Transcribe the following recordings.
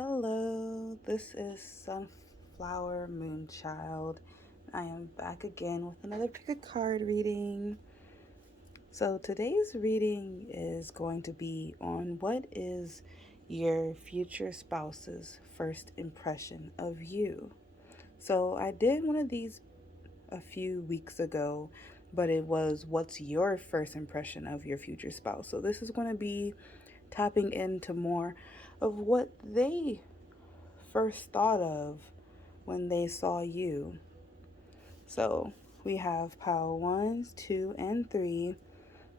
Hello, this is Sunflower Moonchild. I am back again with another pick a card reading. So today's reading is going to be on what is your future spouse's first impression of you. So I did one of these a few weeks ago, but it was what's your first impression of your future spouse. So this is going to be tapping into more of what they first thought of when they saw you. So we have pile 1, 2, and 3.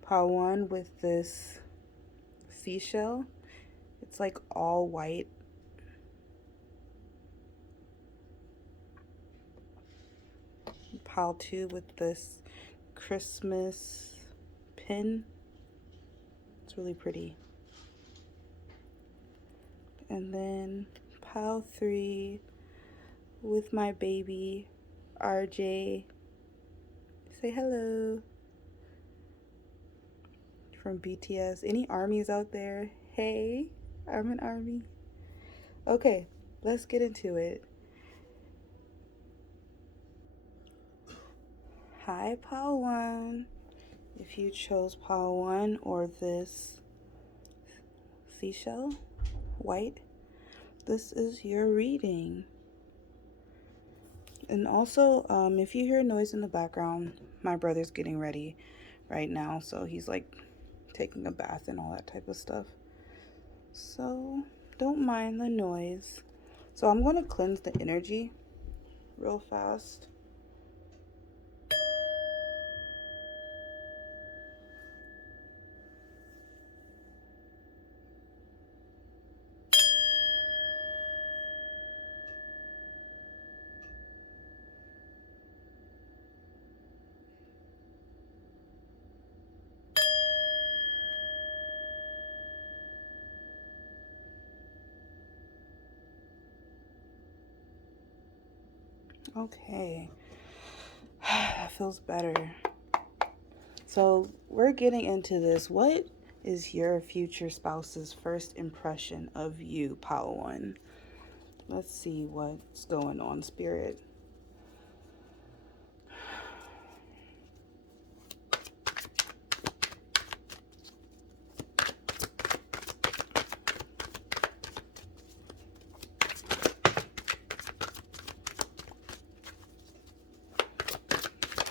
Pile 1 with this seashell. It's like all white. Pile 2 with this Christmas pin. It's really pretty. And then pile 3 with my baby RJ. Say hello. From BTS. Any armies out there? Hey, I'm an army. Okay, let's get into it. Hi, pile 1. If you chose pile 1 or this seashell, white, this is your reading. And also, if you hear noise in the background, my brother's getting ready right now, so he's like taking a bath and all that type of stuff. So don't mind the noise. So I'm going to cleanse the energy real fast. Okay, that feels better. So we're getting into this. What is your future spouse's first impression of you, pile 1? Let's see what's going on, Spirit.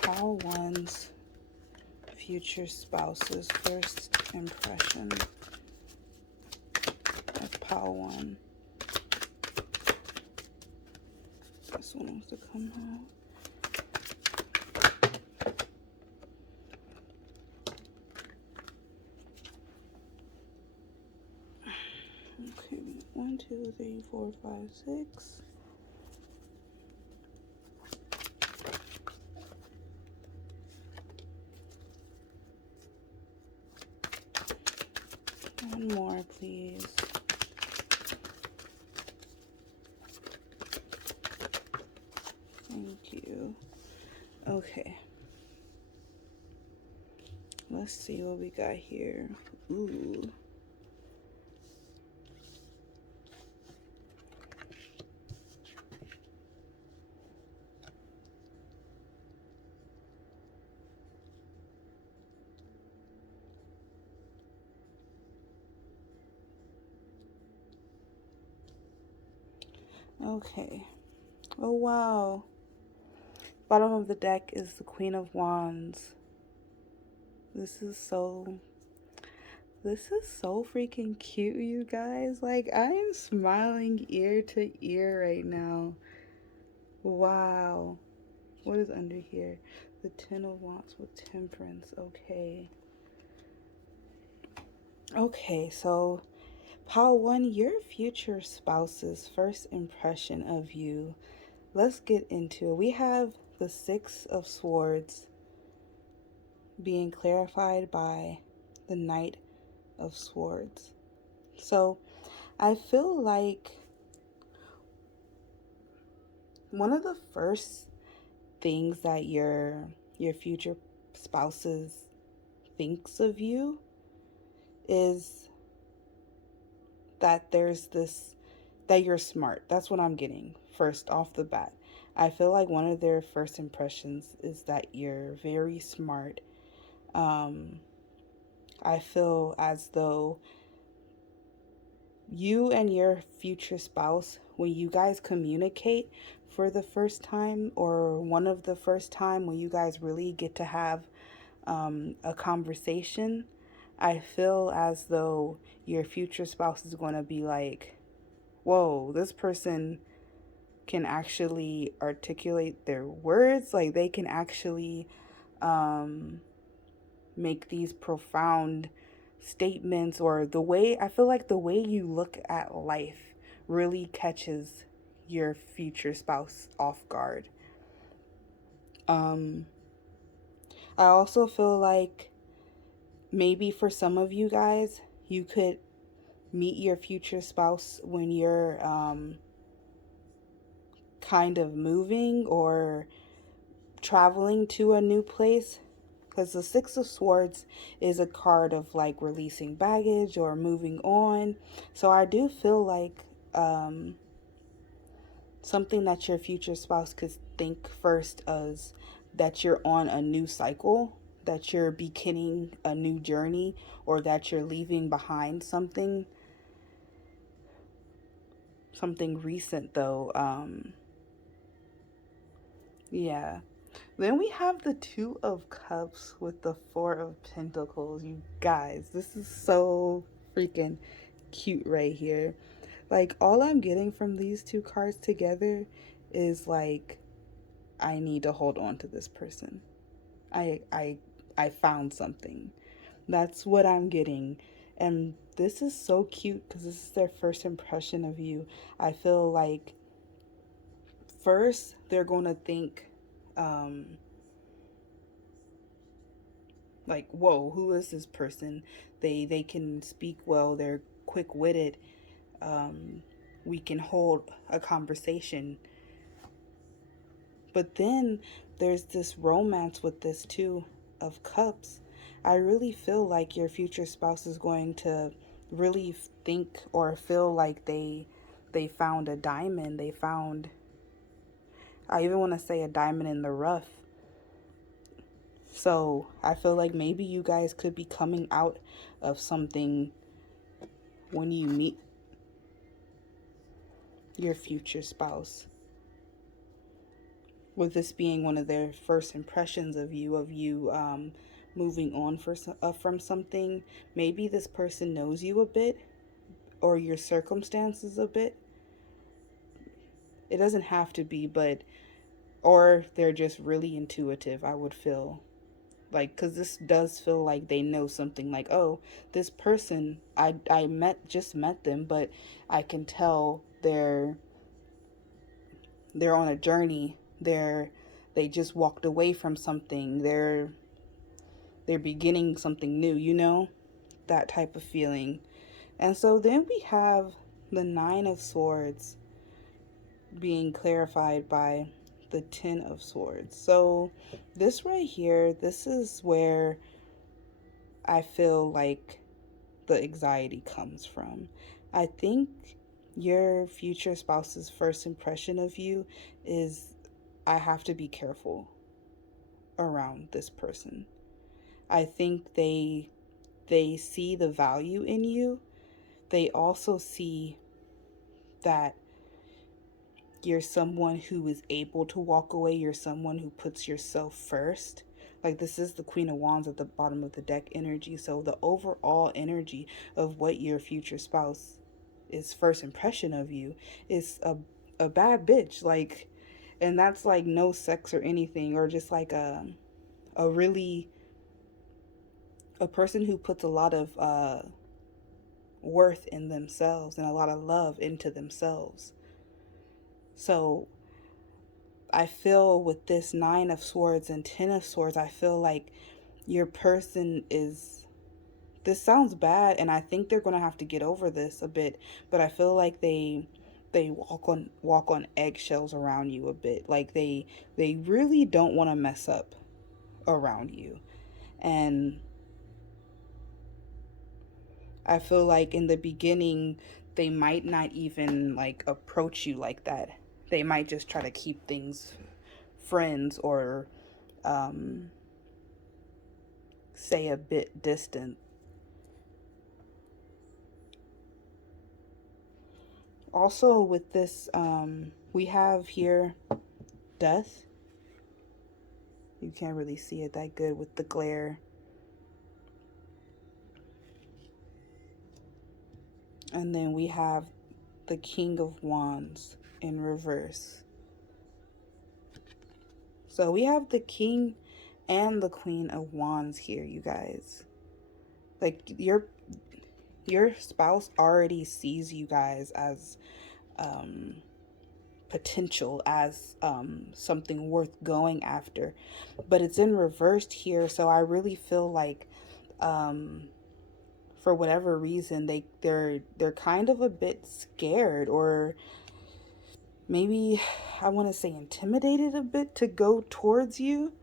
Pile 1's future spouse's first impression of pile 1. This one wants to come out. Okay, 1, 2, 3, 4, 5, 6. One more, please. Thank you. Okay. Let's see what we got here. Ooh. Okay. Oh, wow. Bottom of the deck is the Queen of Wands. This is so freaking cute, you guys. Like, I am smiling ear to ear right now. Wow. What is under here? The Ten of Wands with Temperance. Okay. Okay, so pile 1, your future spouse's first impression of you. Let's get into it. We have the Six of Swords being clarified by the Knight of Swords. So I feel like one of the first things that your future spouses thinks of you is that there's this that you're smart. That's what I'm getting first off the bat. I feel like one of their first impressions is that you're very smart. Um, I feel as though you and your future spouse, when you guys communicate for the first time, or one of the first time when you guys really get to have a conversation, I feel as though your future spouse is going to be like, whoa, this person can actually articulate their words. Like they can actually um, make these profound statements, or the way, I feel like the way you look at life really catches your future spouse off guard. Um, I also feel like maybe for some of you guys, you could meet your future spouse when you're kind of moving or traveling to a new place, because the Six of Swords is a card of like releasing baggage or moving on. So I do feel like something that your future spouse could think first as that you're on a new cycle, that you're beginning a new journey, or that you're leaving behind something recent though. Yeah. Then we have the Two of Cups with the Four of Pentacles. You guys, this is so freaking cute right here. Like, all I'm getting from these two cards together is like, I need to hold on to this person. I I I found something. That's what I'm getting. And this is so cute because this is their first impression of you. I feel like first they're going to think um like, whoa, who is this person? They can speak well, they're quick-witted. um we can hold a conversation. But then there's this romance with this Two of Cups. I really feel like your future spouse is going to really think or feel like they found a diamond. They found, I even want to say, a diamond in the rough. So I feel like maybe you guys could be coming out of something when you meet your future spouse. With this being one of their first impressions of you moving on from something. Maybe this person knows you a bit, or your circumstances a bit. It doesn't have to be, but, or they're just really intuitive, I would feel. Like, because this does feel like they know something, like, oh, this person, I just met them, but I can tell they're on a journey. They just walked away from something. They're beginning something new, that type of feeling. And so then we have the Nine of Swords being clarified by the Ten of Swords. So this right here, this is where I feel like the anxiety comes from. I think your future spouse's first impression of you is, I have to be careful around this person. I think they see the value in you. They also see that you're someone who is able to walk away. You're someone who puts yourself first. Like, this is the Queen of Wands at the bottom of the deck energy. So the overall energy of what your future spouse is first impression of you is a bad bitch. Like, and that's like no sex or anything, or just like a really, a person who puts a lot of worth in themselves and a lot of love into themselves. So I feel with this Nine of Swords and Ten of Swords, I feel like your person is, this sounds bad, and I think they're going to have to get over this a bit, but I feel like they walk on eggshells around you a bit. Like they really don't want to mess up around you. And I feel like in the beginning they might not even like approach you like that. They might just try to keep things friends or say a bit distant. Also with this, we have here death. You can't really see it that good with the glare. And then we have the King of Wands in reverse. So we have the King and the Queen of Wands here, you guys. Like your spouse already sees you guys as potential, as something worth going after, but it's in reversed here. So I really feel like for whatever reason they're kind of a bit scared, or maybe I want to say intimidated a bit to go towards you,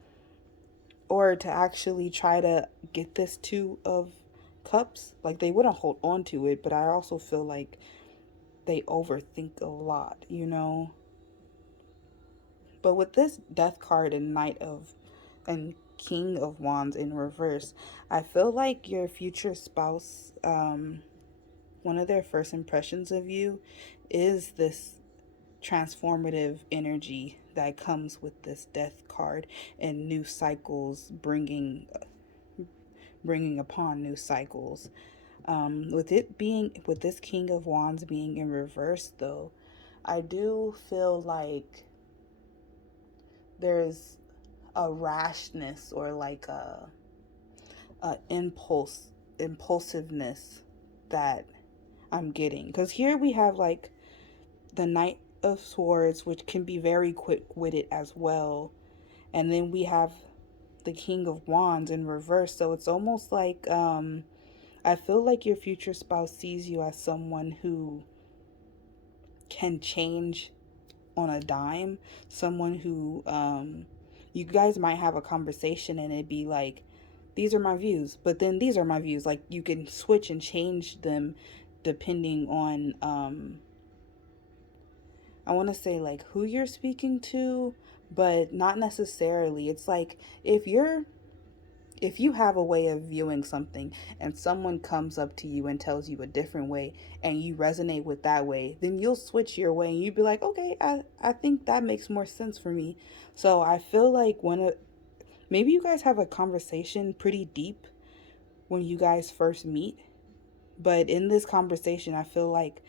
or to actually try to get this Two of Cups. Like they wouldn't hold on to it, but I also feel like they overthink a lot, you know. But with this Death card and Knight of and King of Wands in reverse, I feel like your future spouse, one of their first impressions of you is this transformative energy that comes with this Death card, and new cycles, bringing upon new cycles. With this King of Wands being in reverse, though, I do feel like there's a rashness, or like a impulsiveness that I'm getting. Because here we have like the Knight of Swords, which can be very quick-witted as well. And then we have the King of Wands in reverse. So it's almost like I feel like your future spouse sees you as someone who can change on a dime. Someone who you guys might have a conversation and it'd be like, these are my views, but then these are my views. Like you can switch and change them depending on I want to say like who you're speaking to, but not necessarily. It's like if you have a way of viewing something and someone comes up to you and tells you a different way and you resonate with that way, then you'll switch your way and you'd be like, okay, I think that makes more sense for me. So I feel like maybe you guys have a conversation pretty deep when you guys first meet, but in this conversation, I feel like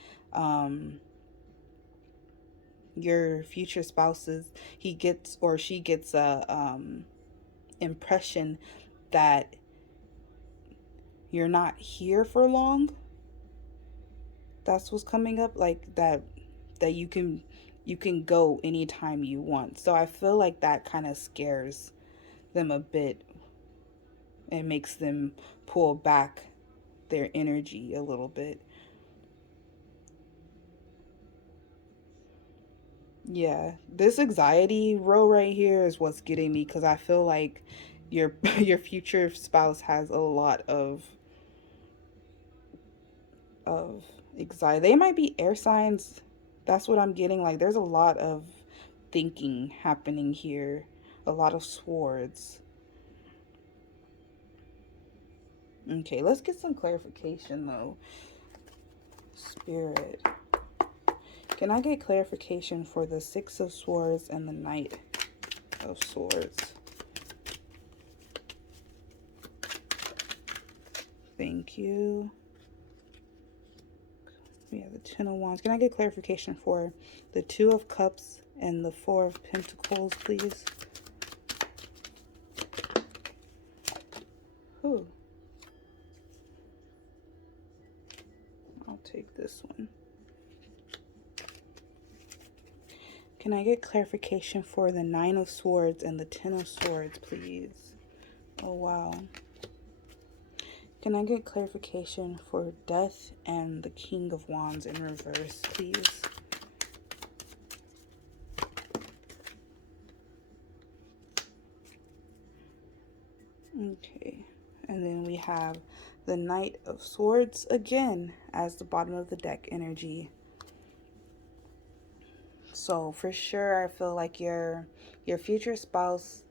your future spouses, he gets or she gets a impression that you're not here for long. That's what's coming up, like that you can go anytime you want. So I feel like that kind of scares them a bit and makes them pull back their energy a little bit. Yeah, this anxiety row right here is what's getting me, because I feel like your your future spouse has a lot of anxiety. They might be air signs. That's what I'm getting. Like there's a lot of thinking happening here. A lot of swords. Okay, let's get some clarification though. Spirit. Can I get clarification for the Six of Swords and the Knight of Swords? Thank you. We have the Ten of Wands. Can I get clarification for the Two of Cups and the Four of Pentacles, please? Ooh. I'll take this one. Can I get clarification for the Nine of Swords and the Ten of Swords, please? Oh, wow. Can I get clarification for Death and the King of Wands in reverse, please? Okay. And then we have the Knight of Swords again as the bottom of the deck energy. So for sure, I feel like your future spouse,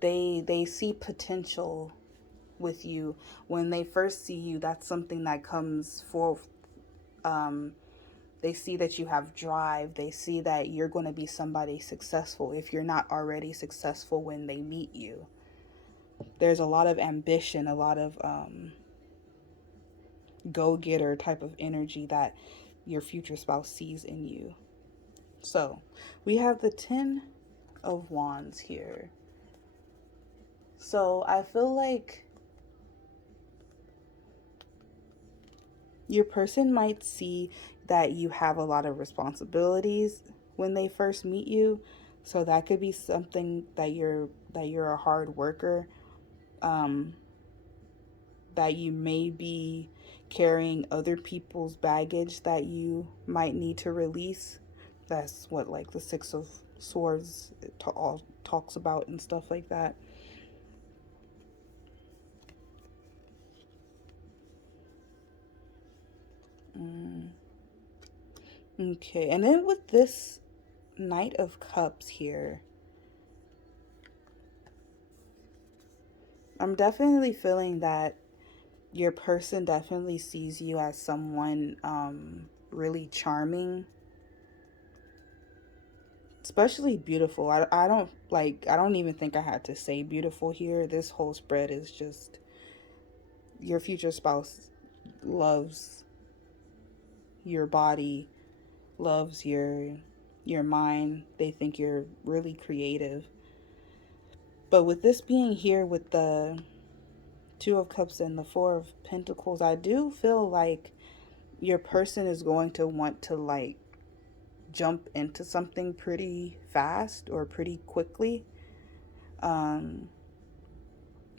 they see potential with you. When they first see you, that's something that comes forth. They see that you have drive. They see that you're going to be somebody successful if you're not already successful when they meet you. There's a lot of ambition, a lot of go-getter type of energy that your future spouse sees in you. So we have the 10 of Wands here. So I feel like your person might see that you have a lot of responsibilities when they first meet you. So that could be something that you're a hard worker, um, that you may be carrying other people's baggage that you might need to release. That's what like the Six of Swords all talks about and stuff like that. Mm. Okay, and then with this Knight of Cups here, I'm definitely feeling that your person definitely sees you as someone really charming, especially beautiful. I don't even think I had to say beautiful here. This whole spread is just your future spouse loves your body, loves your mind. They think you're really creative. But with this being here with the Two of Cups and the Four of Pentacles, I do feel like your person is going to want to like jump into something pretty fast or pretty quickly. Um,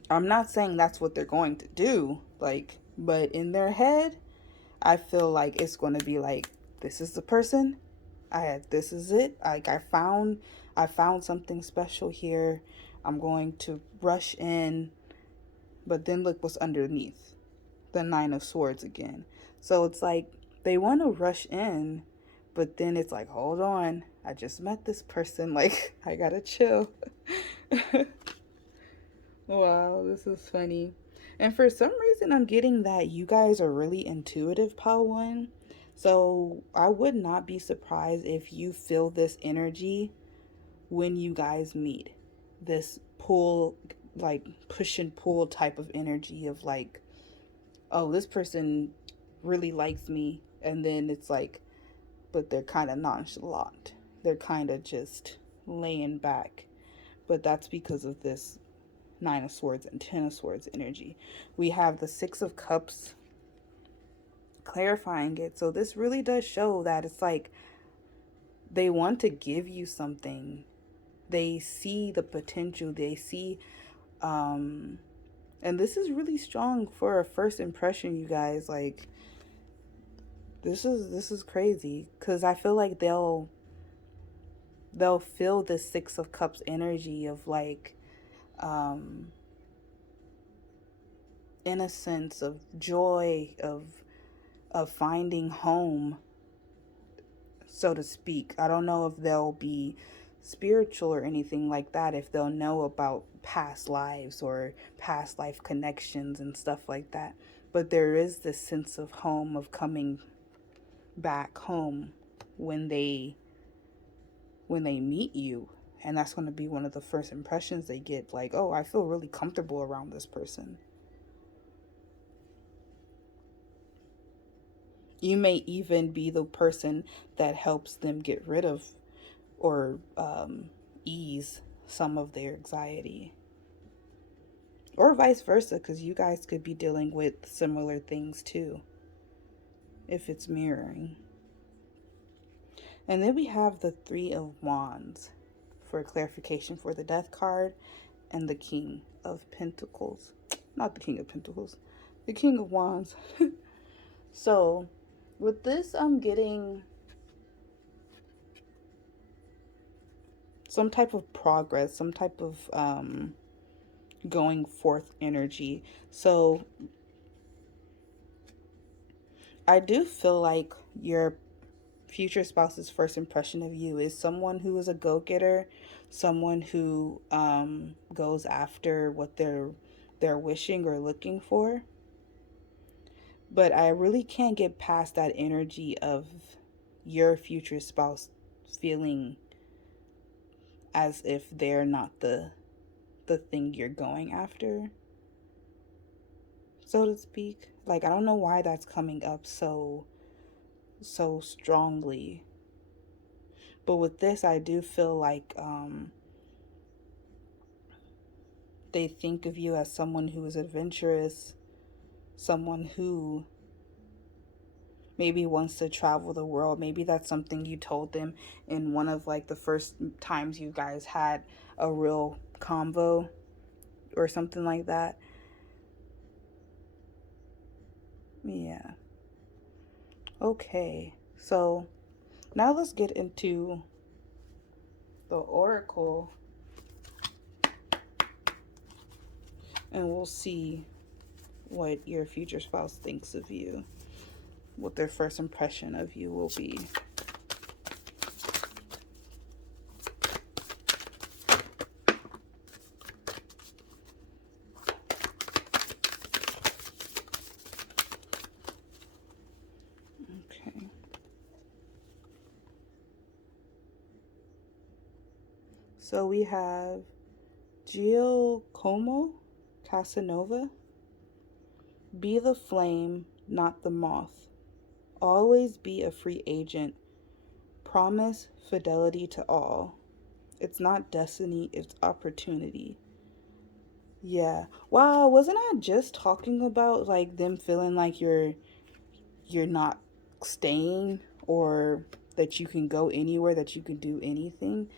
I'm not saying that's what they're going to do, like, but in their head, I feel like it's going to be like, this is the person. This is it. Like I found something special here. I'm going to rush in, but then look what's underneath. The Nine of Swords again. So it's like they want to rush in, but then it's like, hold on, I just met this person. Like, I gotta chill. Wow, this is funny. And for some reason, I'm getting that you guys are really intuitive, Pal One. So I would not be surprised if you feel this energy when you guys meet. This pull, like push and pull type of energy of like, oh, this person really likes me. And then it's like, but they're kind of nonchalant. They're kind of just laying back. But that's because of this Nine of Swords and Ten of Swords energy. We have the Six of Cups clarifying it. So this really does show that it's like they want to give you something. They see the potential. They see, and this is really strong for a first impression, you guys. Like, this is crazy because I feel like they'll feel the Six of Cups energy of like innocence, of joy, of finding home, so to speak. I don't know if they'll be spiritual or anything like that, if they'll know about past lives or past life connections and stuff like that. But there is this sense of home, of coming back home when they meet you. And that's going to be one of the first impressions they get, like, oh, I feel really comfortable around this person. You may even be the person that helps them get rid of or ease some of their anxiety. Or vice versa, because you guys could be dealing with similar things too, if it's mirroring. And then we have the Three of Wands for clarification for the Death card, and the King of Pentacles. Not the King of Pentacles, the King of Wands. So with this, I'm getting some type of progress, some type of going forth energy. So I do feel like your future spouse's first impression of you is someone who is a go-getter, someone who goes after what they're wishing or looking for. But I really can't get past that energy of your future spouse feeling as if they're not the thing you're going after, so to speak. Like, I don't know why that's coming up so strongly. But with this, I do feel like they think of you as someone who is adventurous, someone who maybe wants to travel the world. Maybe that's something you told them in one of like the first times you guys had a real convo or something like that. Yeah. Okay. So now let's get into the oracle and we'll see what your future spouse thinks of you, what their first impression of you will be. Okay. So we have Giacomo Casanova. Be the flame, not the moth. Always be a free agent. Promise fidelity to all. It's not destiny, it's opportunity. Yeah. Wow, wasn't I just talking about like them feeling like you're not staying, or that you can go anywhere, that you can do anything?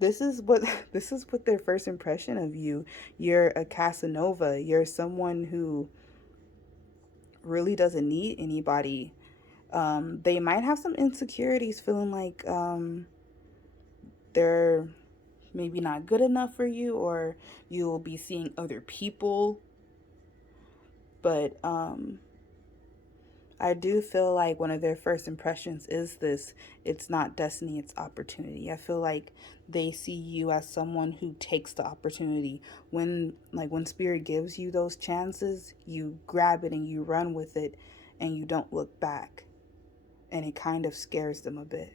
This is what this is what their first impression of you. You're a Casanova. You're someone who really doesn't need anybody. They might have some insecurities, feeling like they're maybe not good enough for you, or you'll be seeing other people. But I do feel like one of their first impressions is this: it's not destiny, it's opportunity. I feel like they see you as someone who takes the opportunity. When spirit gives you those chances, you grab it and you run with it and you don't look back. And it kind of scares them a bit.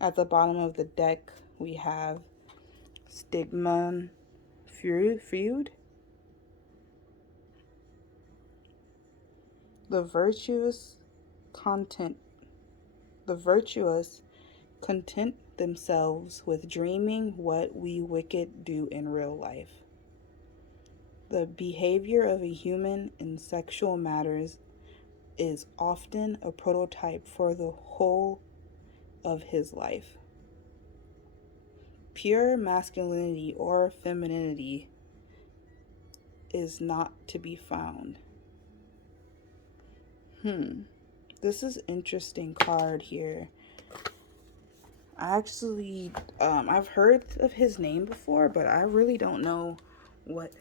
At the bottom of the deck, we have Stigma Feud. The virtuous content the virtuous content themselves with dreaming what we wicked do in real life. The behavior of a human in sexual matters is often a prototype for the whole of his life. Pure masculinity or femininity is not to be found. This is interesting card here. I've heard of his name before, but I really don't know what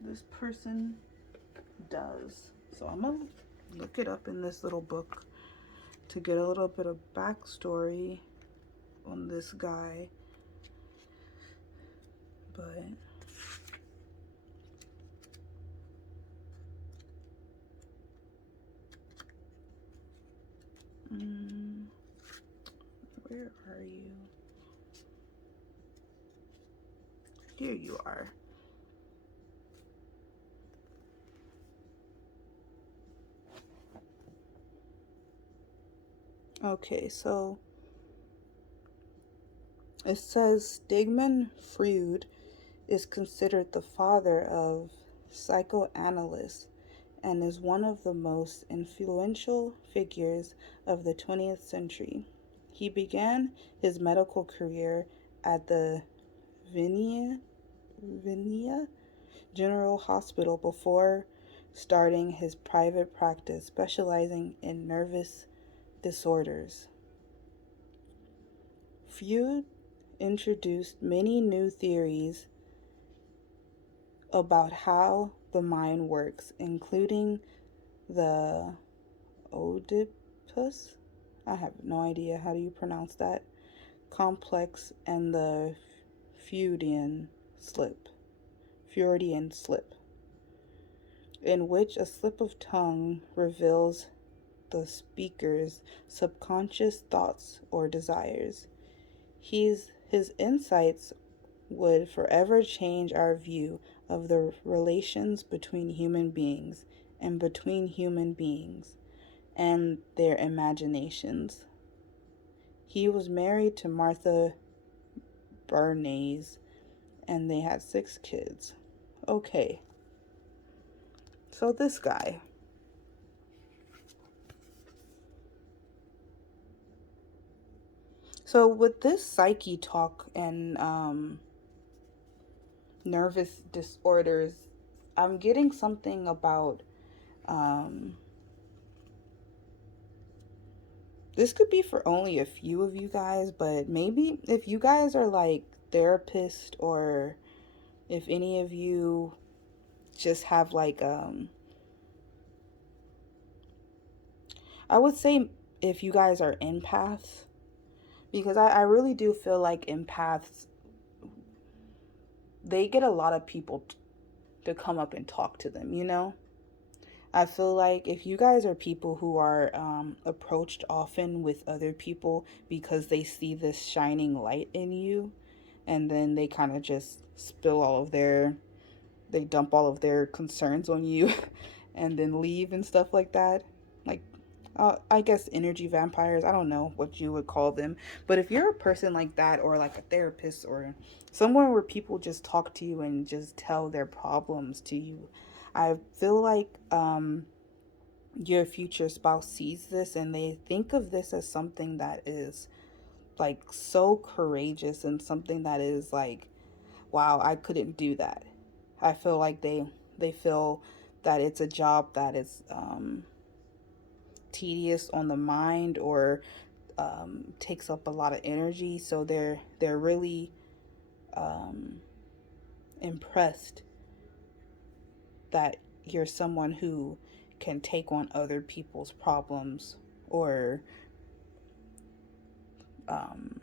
this person does. So I'm gonna look it up in this little book to get a little bit of backstory on this guy. But where are you? Here you are. Okay, so it says Sigmund Freud is considered the father of psychoanalysts and is one of the most influential figures of the 20th century. He began his medical career at the Vinia General Hospital before starting his private practice specializing in nervous disorders. Freud introduced many new theories about how the mind works, including the Oedipus. I have no idea how do you pronounce that. Complex and the Freudian slip. Freudian slip, in which a slip of tongue reveals the speaker's subconscious thoughts or desires. His insights would forever change our view of the relations between human beings and between human beings and their imaginations. He was married to Martha Bernays and they had 6 kids. Okay, so this guy. So with this psyche talk and nervous disorders, I'm getting something about um, this could be for only a few of you guys, but maybe if you guys are like therapists, or if any of you just have like I would say if you guys are empaths, because I really do feel like empaths, they get a lot of people to come up and talk to them, you know? I feel like if you guys are people who are approached often with other people because they see this shining light in you, and then they kind of just spill all of their, they dump all of their concerns on you and then leave and stuff like that. Like, I guess energy vampires, I don't know what you would call them. But if you're a person like that, or like a therapist, or somewhere where people just talk to you and just tell their problems to you, I feel like your future spouse sees this and they think of this as something that is like so courageous, and something that is like, wow, I couldn't do that. I feel like they feel that it's a job that is tedious on the mind, or takes up a lot of energy. So they're really um, impressed that you're someone who can take on other people's problems, or um,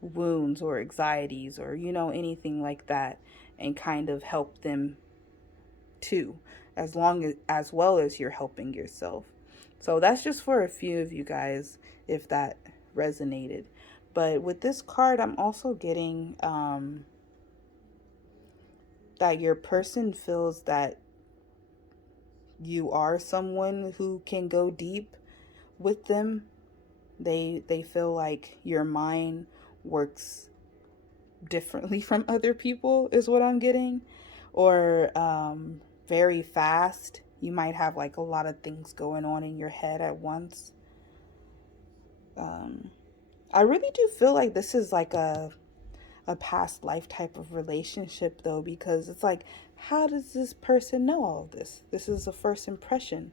wounds or anxieties, or anything like that, and kind of help them too, as well as you're helping yourself. So that's just for a few of you guys, if that resonated. But with this card, I'm also getting that your person feels that you are someone who can go deep with them. They feel like your mind works differently from other people, is what I'm getting. Or very fast. You might have like a lot of things going on in your head at once. um, I really do feel like this is like a past life type of relationship, though, because it's like, how does this person know all of this? This is a first impression.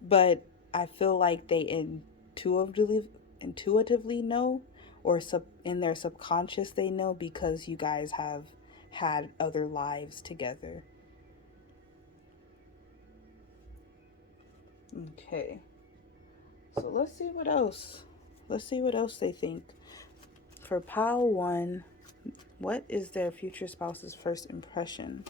But I feel like they intuitively know, or in their subconscious they know, because you guys have had other lives together. Okay, so let's see what else. Let's see what else they think. For pile 1, what is their future spouse's first impression?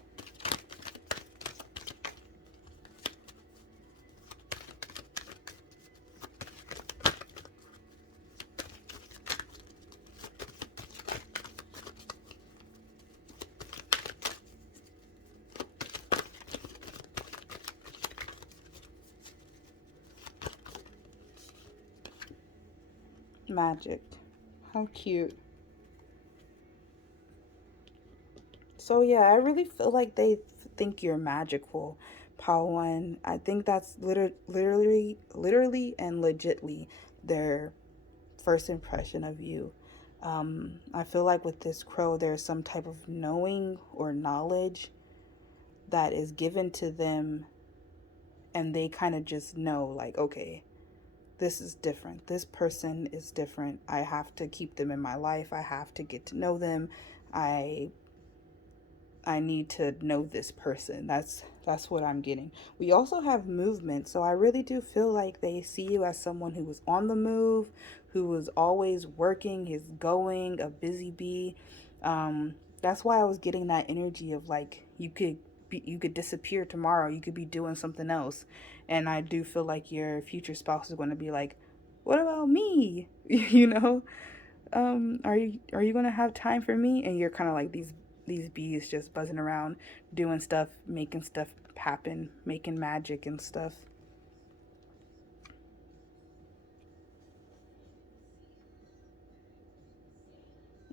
Magic. How cute. So yeah, I really feel like they think you're magical, pile 1. I think that's literally and legitly their first impression of you. I feel like with this crow, there's some type of knowing or knowledge that is given to them, and they kind of just know, like, okay, this is different. This person is different. I have to keep them in my life. I have to get to know them. I I need to know this person. That's what I'm getting. We also have movement, so I really do feel like they see you as someone who was on the move, who was always working, is going, a busy bee. That's why I was getting that energy of like you could disappear tomorrow. You could be doing something else, and I do feel like your future spouse is going to be like, "What about me?" you know, are you gonna have time for me? And you're kind of like these bees just buzzing around, doing stuff, making stuff happen, making magic and stuff.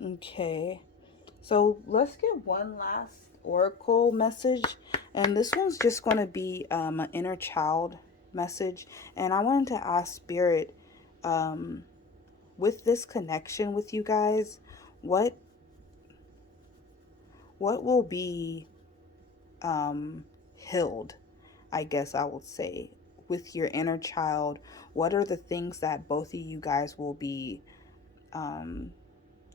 Okay, so let's get one last oracle message, and this one's just gonna be an inner child message, and I wanted to ask Spirit, um, with this connection with you guys, what what will be healed, I guess I would say, with your inner child? What are the things that both of you guys will be um,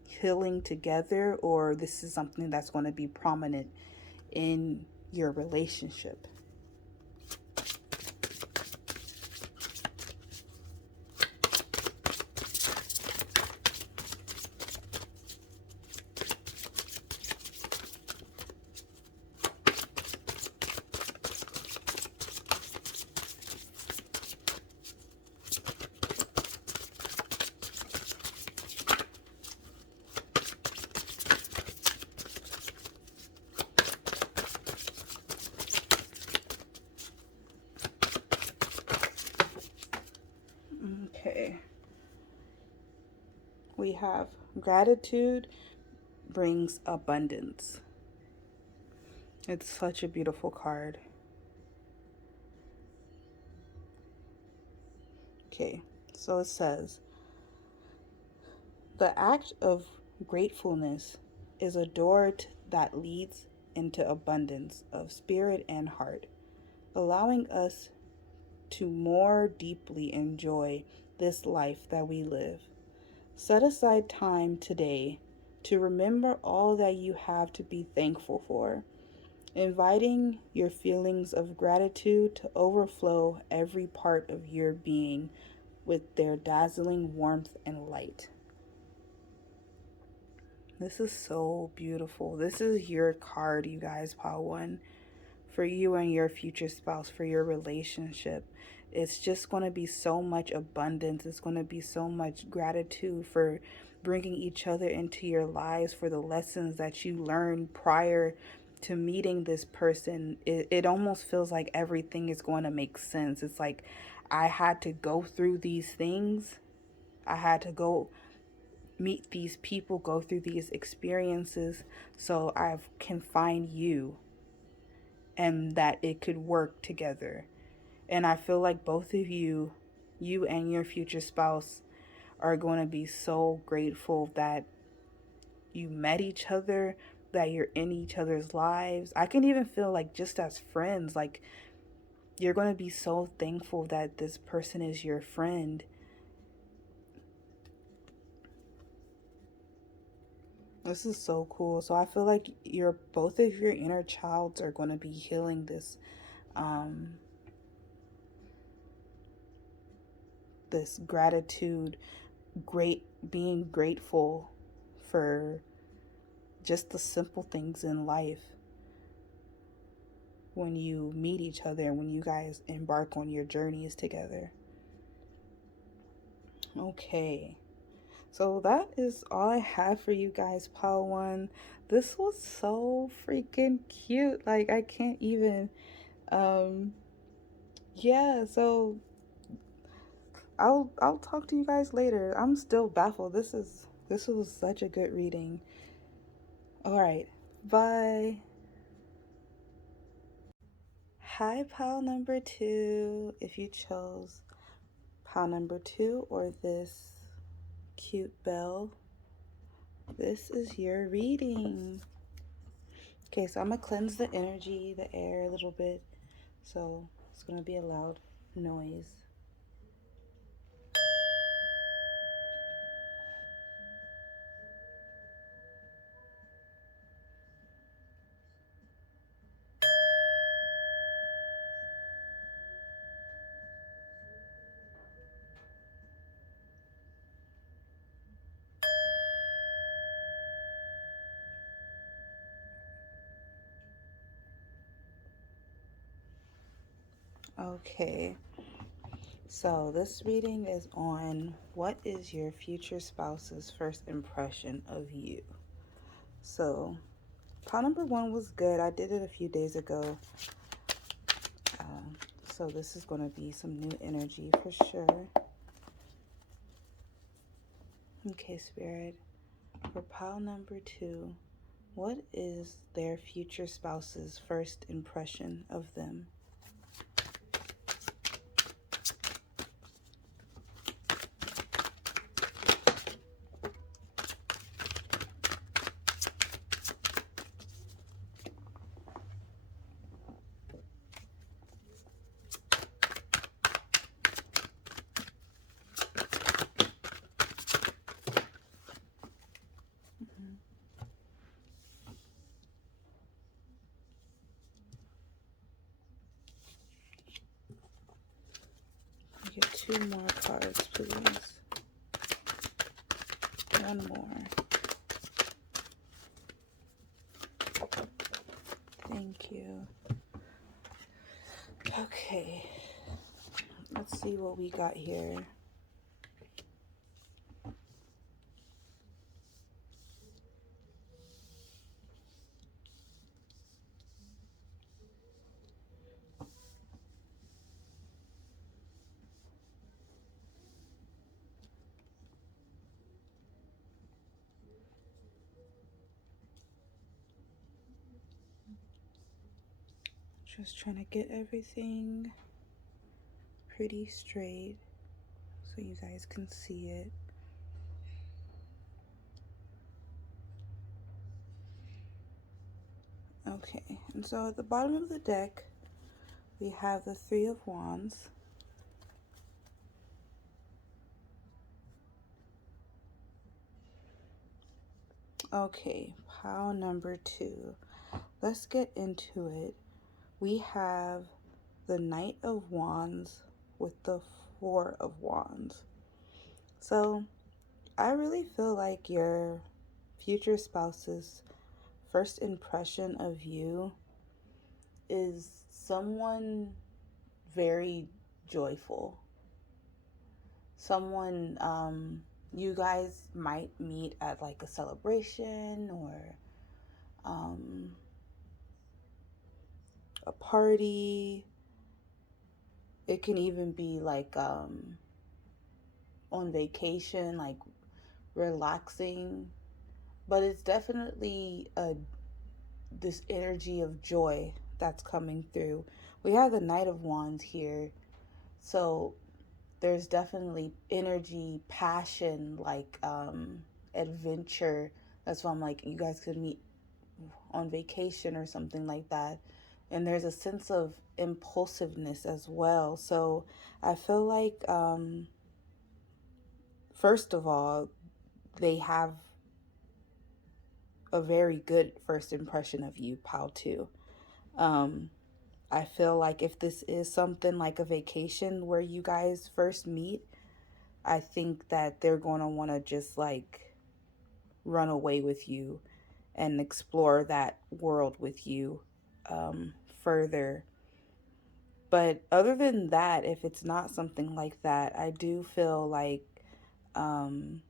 healing together, or this is something that's going to be prominent in your relationship? Okay, we have gratitude brings abundance. It's such a beautiful card. Okay, so it says the act of gratefulness is a door that leads into abundance of spirit and heart, allowing us to more deeply enjoy this life that we live. Set aside time today to remember all that you have to be thankful for, inviting your feelings of gratitude to overflow every part of your being with their dazzling warmth and light. This is so beautiful. This is your card, you guys, Pile One, for you and your future spouse, for your relationship. It's just going to be so much abundance. It's going to be so much gratitude for bringing each other into your lives, for the lessons that you learned prior to meeting this person. It almost feels like everything is going to make sense. It's like I had to go through these things. I had to go meet these people, go through these experiences, so I can find you and that it could work together. And I feel like both of you and your future spouse, are going to be so grateful that you met each other, that you're in each other's lives. I can even feel like just as friends, like you're going to be so thankful that this person is your friend. This is so cool. So I feel like your both of your inner childs are going to be healing um this gratitude, great being grateful for just the simple things in life when you meet each other and when you guys embark on your journeys together. Okay. So that is all I have for you guys, Pile One. This was so freaking cute. Like I can't even um yeah, so I'll talk to you guys later. I'm still baffled. This was such a good reading. All right. Bye. Hi, pile number two. If you chose pile number two or this cute bell, this is your reading. Okay, so I'm gonna cleanse the energy, the air a little bit. So it's gonna be a loud noise. Okay, so this reading is on what is your future spouse's first impression of you. So, pile number one was good. I did it a few days ago. So this is going to be some new energy for sure. Okay, Spirit. For pile number two, what is their future spouse's first impression of them? Get two more cards, please. One more. Thank you. Okay. Let's see what we got here. Just trying to get everything pretty straight so you guys can see it. Okay, and so at the bottom of the deck, we have the Three of Wands. Okay, pile number two. Let's get into it. We have the Knight of Wands with the Four of Wands. So I really feel like your future spouse's first impression of you is someone very joyful. Someone you guys might meet at like a celebration or a party. It can even be like on vacation, like relaxing. But it's definitely this energy of joy that's coming through. We have the Knight of Wands here. So there's definitely energy, passion, like adventure. That's why I'm like, you guys could meet on vacation or something like that. And there's a sense of impulsiveness as well. So I feel like, first of all, they have a very good first impression of you, pile two. I feel like if this is something like a vacation where you guys first meet, I think that they're going to want to just like run away with you and explore that world with you further. But other than that, if it's not something like that, I do feel like um,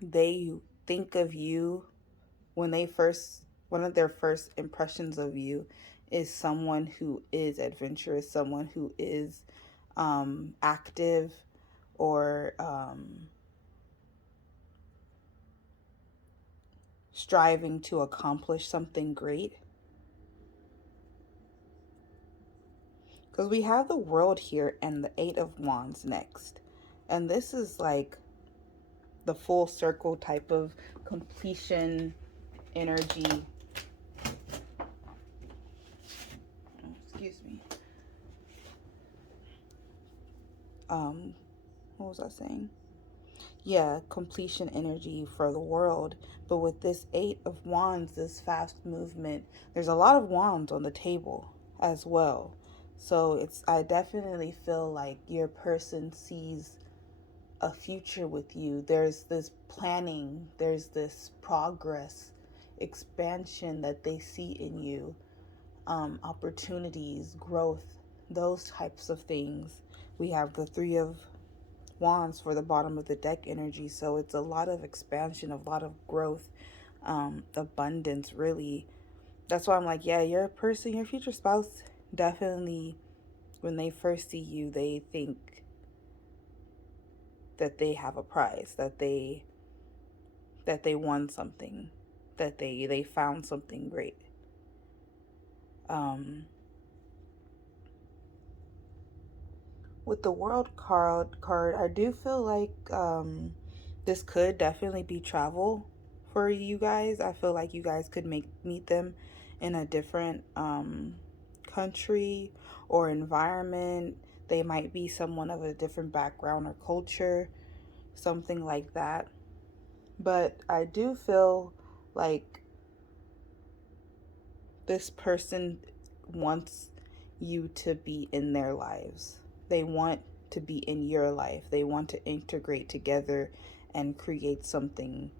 they think of you when they first, one of their first impressions of you is someone who is adventurous, someone who is active or striving to accomplish something great. Because we have the World here and the Eight of Wands next. And this is like the full circle type of completion energy. Excuse me. What was I saying? Yeah, completion energy for the world. But with this Eight of Wands, this fast movement, there's a lot of wands on the table as well. So I definitely feel like your person sees a future with you. There's this planning, there's this progress, expansion that they see in you, opportunities, growth, those types of things. We have the Three of Wands for the bottom of the deck energy, so it's a lot of expansion, a lot of growth, abundance, really. That's why I'm like, yeah, your person, your future spouse, definitely, when they first see you, they think that they have a prize, that they won something, that they found something great. With the World card, I do feel like this could definitely be travel for you guys. I feel like you guys could meet them in a different country or environment. They might be someone of a different background or culture, something like that. But I do feel like this person wants you to be in their lives. They want to be in your life. They want to integrate together and create something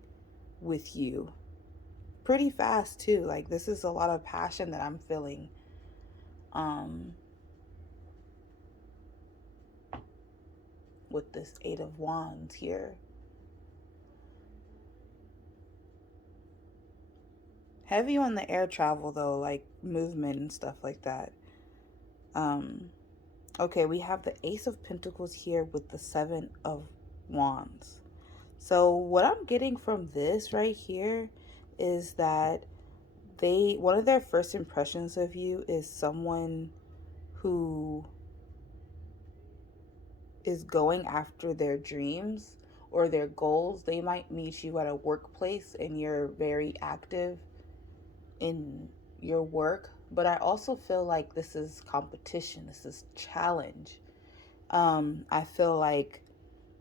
with you. Pretty fast too. Like, this is a lot of passion that I'm feeling. With this Eight of Wands here. Heavy on the air travel though, like movement and stuff like that. Okay, we have the Ace of Pentacles here with the Seven of Wands. So what I'm getting from this right here is that one of their first impressions of you is someone who is going after their dreams or their goals. They might meet you at a workplace and you're very active in your work, but I also feel like this is competition, this is challenge. I feel like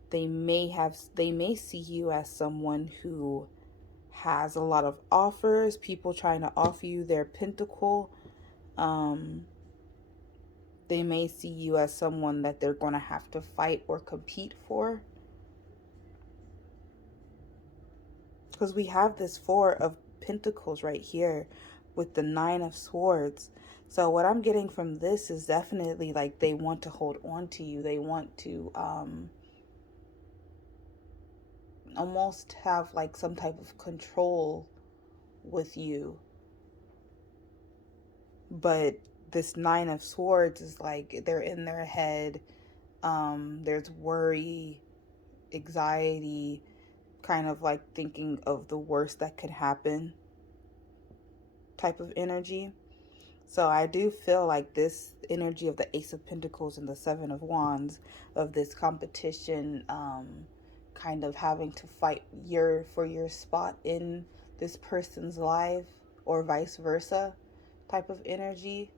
they may see you as someone who has a lot of offers, people trying to offer you their pentacle. They may see you as someone that they're going to have to fight or compete for. Because we have this Four of Pentacles right here with the Nine of Swords. So what I'm getting from this is definitely like they want to hold on to you. They want to almost have like some type of control with you. But this Nine of Swords is like they're in their head. There's worry, anxiety, kind of like thinking of the worst that could happen type of energy. So I do feel like this energy of the Ace of Pentacles and the Seven of Wands, of this competition, kind of having to fight for your spot in this person's life or vice versa type of energy.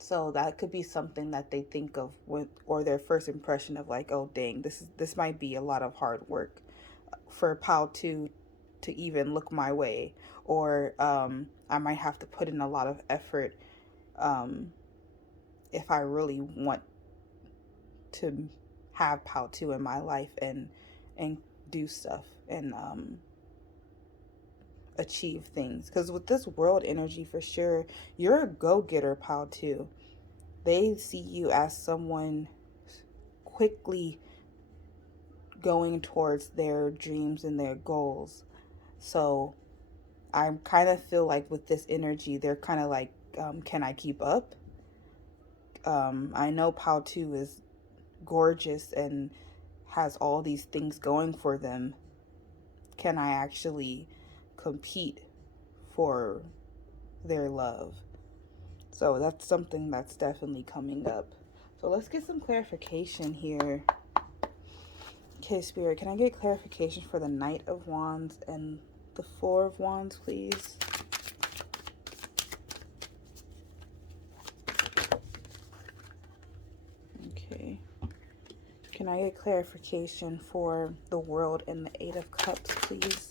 So that could be something that they think of with, or their first impression of like, oh dang, this might be a lot of hard work for Pal to even look my way, or I might have to put in a lot of effort if I really want to have Pal 2 in my life and do stuff and achieve things. Because with this world energy, for sure, you're a go-getter, Pal 2. They see you as someone quickly going towards their dreams and their goals. So I kind of feel like with this energy, they're kind of like, can I keep up? I know Pal 2 is gorgeous and has all these things going for them. Can I actually compete for their love? So that's something that's definitely coming up. So let's get some clarification here. Okay, Spirit, can I get clarification for the Knight of Wands and the Four of Wands, please? Okay. Can I get clarification for the World and the Eight of Cups, please?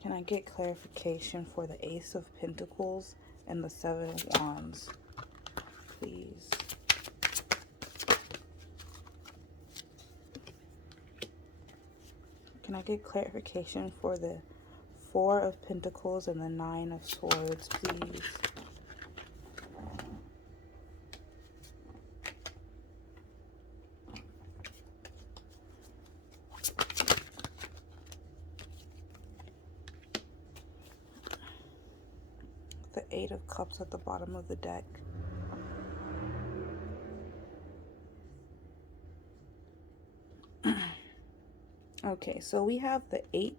Can I get clarification for the Ace of Pentacles and the Seven of Wands, please? Can I get clarification for the Four of Pentacles and the Nine of Swords, please. The Eight of Cups at the bottom of the deck. Okay, so we have the Eight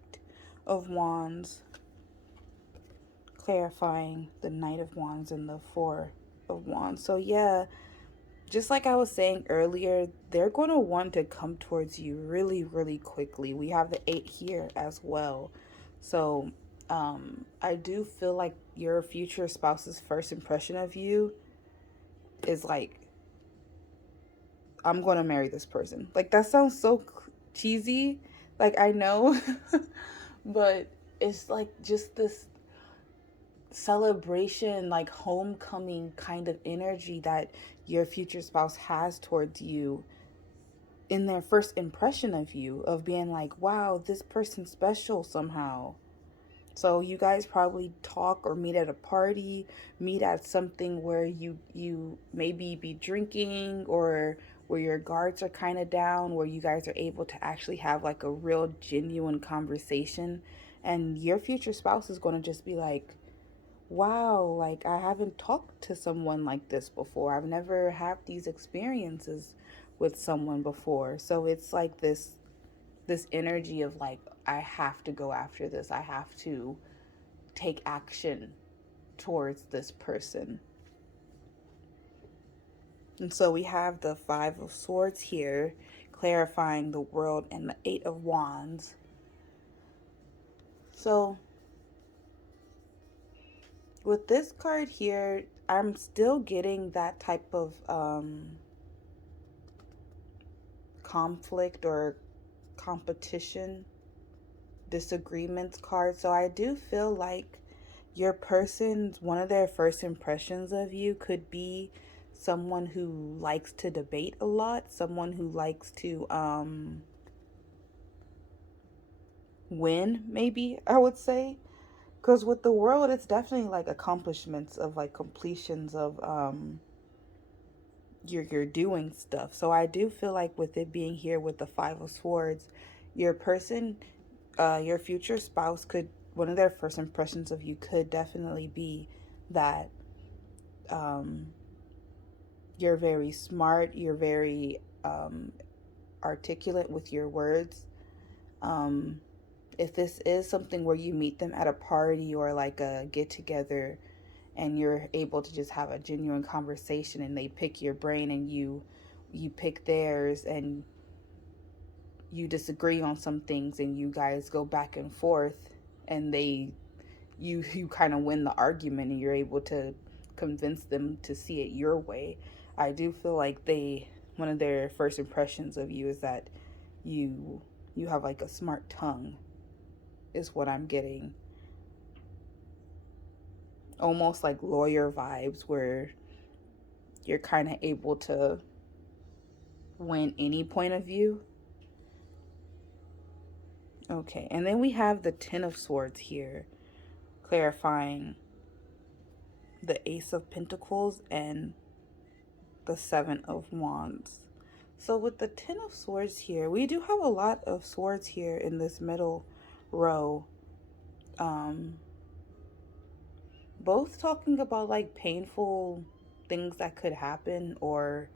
of Wands clarifying the Knight of Wands and the Four of Wands. So yeah, just like I was saying earlier, they're going to want to come towards you really, really quickly. We have the 8 here as well. So I do feel like your future spouse's first impression of you is like, I'm going to marry this person. Like, that sounds so cheesy. Like, I know. But it's like just this celebration, like homecoming kind of energy that your future spouse has towards you in their first impression of you, of being like, wow, this person's special somehow. So you guys probably talk or meet at a party, meet at something where you maybe be drinking, or where your guards are kind of down, where you guys are able to actually have like a real genuine conversation, and your future spouse is going to just be like, wow, like I haven't talked to someone like this before. I've never had these experiences with someone before. So it's like this energy of like, I have to go after this. I have to take action towards this person. And so we have the Five of Swords here, clarifying the World, and the Eight of Wands. So with this card here, I'm still getting that type of conflict or competition, disagreements card. So I do feel like your person's, one of their first impressions of you could be someone who likes to debate a lot, someone who likes to win, maybe I would say. Because with the World, it's definitely like accomplishments of like completions of you're doing stuff. So I do feel like with it being here with the Five of Swords, your person, your future spouse could, one of their first impressions of you could definitely be that you're very smart, you're very articulate with your words. If this is something where you meet them at a party or like a get together, and you're able to just have a genuine conversation, and they pick your brain and you pick theirs, and you disagree on some things, and you guys go back and forth, and you kind of win the argument, and you're able to convince them to see it your way. I do feel like one of their first impressions of you is that you you have like a smart tongue, is what I'm getting. Almost like lawyer vibes, where you're kind of able to win any point of view. Okay, and then we have the Ten of Swords here, clarifying the Ace of Pentacles and the Seven of Wands. So with the Ten of Swords here, we do have a lot of swords here in this middle row. Both talking about like painful things that could happen, or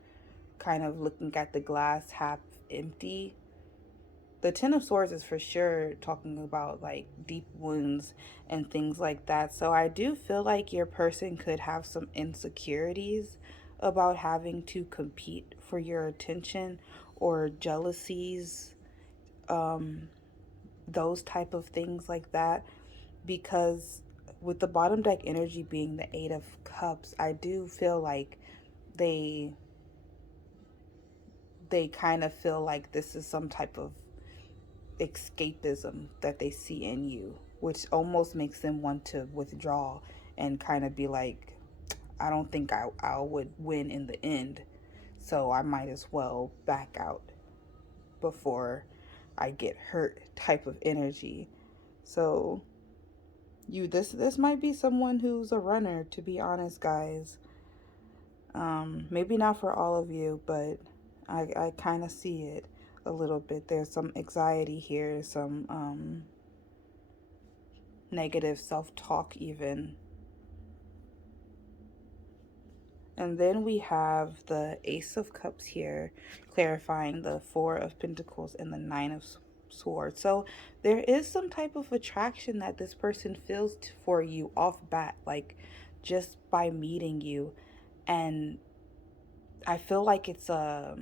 kind of looking at the glass half empty. The Ten of Swords is for sure talking about like deep wounds and things like that. So I do feel like your person could have some insecurities about having to compete for your attention, or jealousies, those type of things like that. Because with the bottom deck energy being the Eight of Cups, I do feel like they they kind of feel like this is some type of escapism that they see in you, which almost makes them want to withdraw and kind of be like, I don't think I would win in the end, so I might as well back out before I get hurt type of energy. So This might be someone who's a runner, to be honest, guys. Maybe not for all of you, but I kind of see it a little bit. There's some anxiety here, some negative self-talk even. And then we have the Ace of Cups here, clarifying the Four of Pentacles and the Nine of Swords. So there is some type of attraction that this person feels for you off bat, like just by meeting you. And I feel like it's a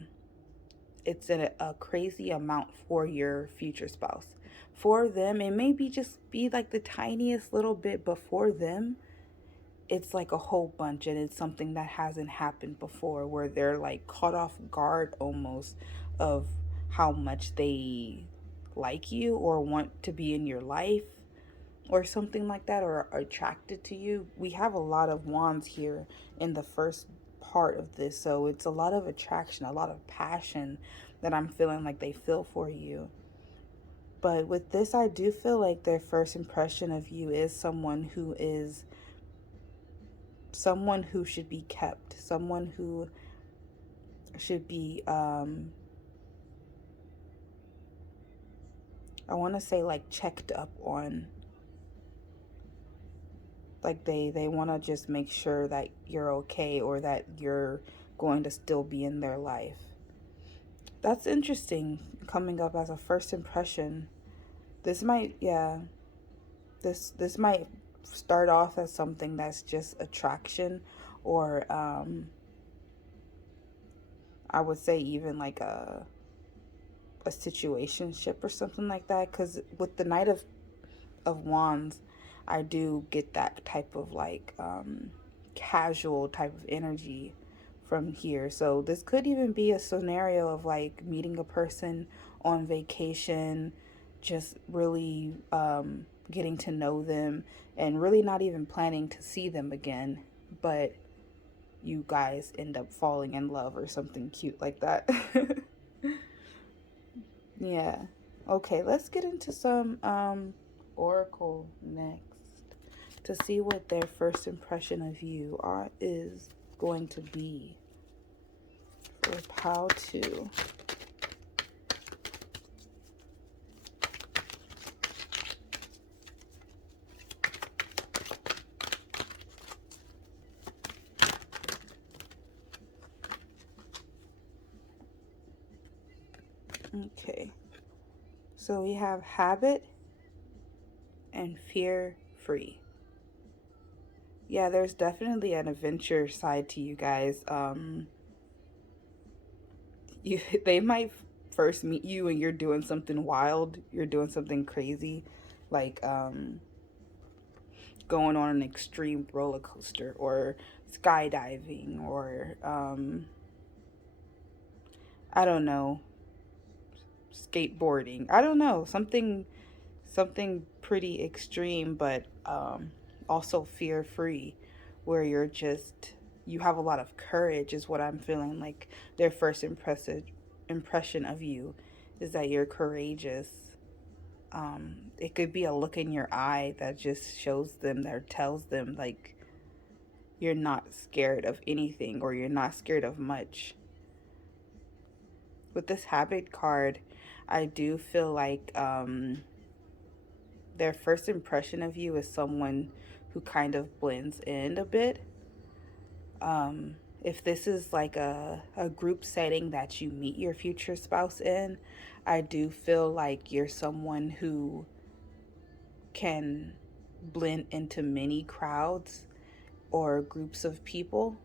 crazy amount for your future spouse. For them, it may be just be like the tiniest little bit, but for them, it's like a whole bunch, and it's something that hasn't happened before, where they're like caught off guard almost of how much they like you or want to be in your life or something like that, or are attracted to you. We have a lot of wands here in the first part of this, so it's a lot of attraction, a lot of passion that I'm feeling like they feel for you. But with this, I do feel like their first impression of you is someone who should be kept, someone who should be I want to say like checked up on. Like they want to just make sure that you're okay, or that you're going to still be in their life. That's interesting, coming up as a first impression. This might, yeah, this might start off as something that's just attraction, or I would say even like a situationship or something like that, because with the Knight of Wands, I do get that type of like casual type of energy from here. So this could even be a scenario of like meeting a person on vacation, just really getting to know them, and really not even planning to see them again, but you guys end up falling in love or something cute like that. Yeah. Okay, let's get into some oracle next to see what their first impression of you is going to be for pile 2. Okay, so we have habit and fear free. Yeah, there's definitely an adventure side to you guys. They might first meet you and you're doing something wild, you're doing something crazy, like going on an extreme roller coaster, or skydiving, or I don't know, skateboarding. I don't know, something pretty extreme, but also fear free, where you have a lot of courage, is what I'm feeling like. Their first impression of you is that you're courageous. It could be a look in your eye that just shows them, that tells them like you're not scared of anything, or you're not scared of much. With this habit card, I do feel like their first impression of you is someone who kind of blends in a bit. If this is like a group setting that you meet your future spouse in, I do feel like you're someone who can blend into many crowds or groups of people.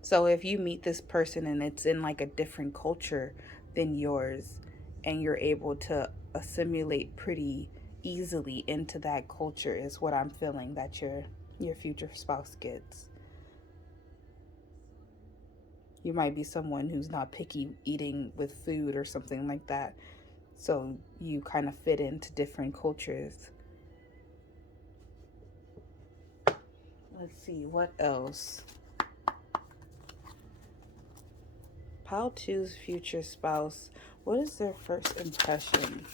So if you meet this person and it's in like a different culture than yours, and you're able to assimilate pretty easily into that culture, is what I'm feeling that your future spouse gets. You might be someone who's not picky eating with food or something like that. So you kind of fit into different cultures. Let's see, what else? Pile 2's future spouse. What is their first impression?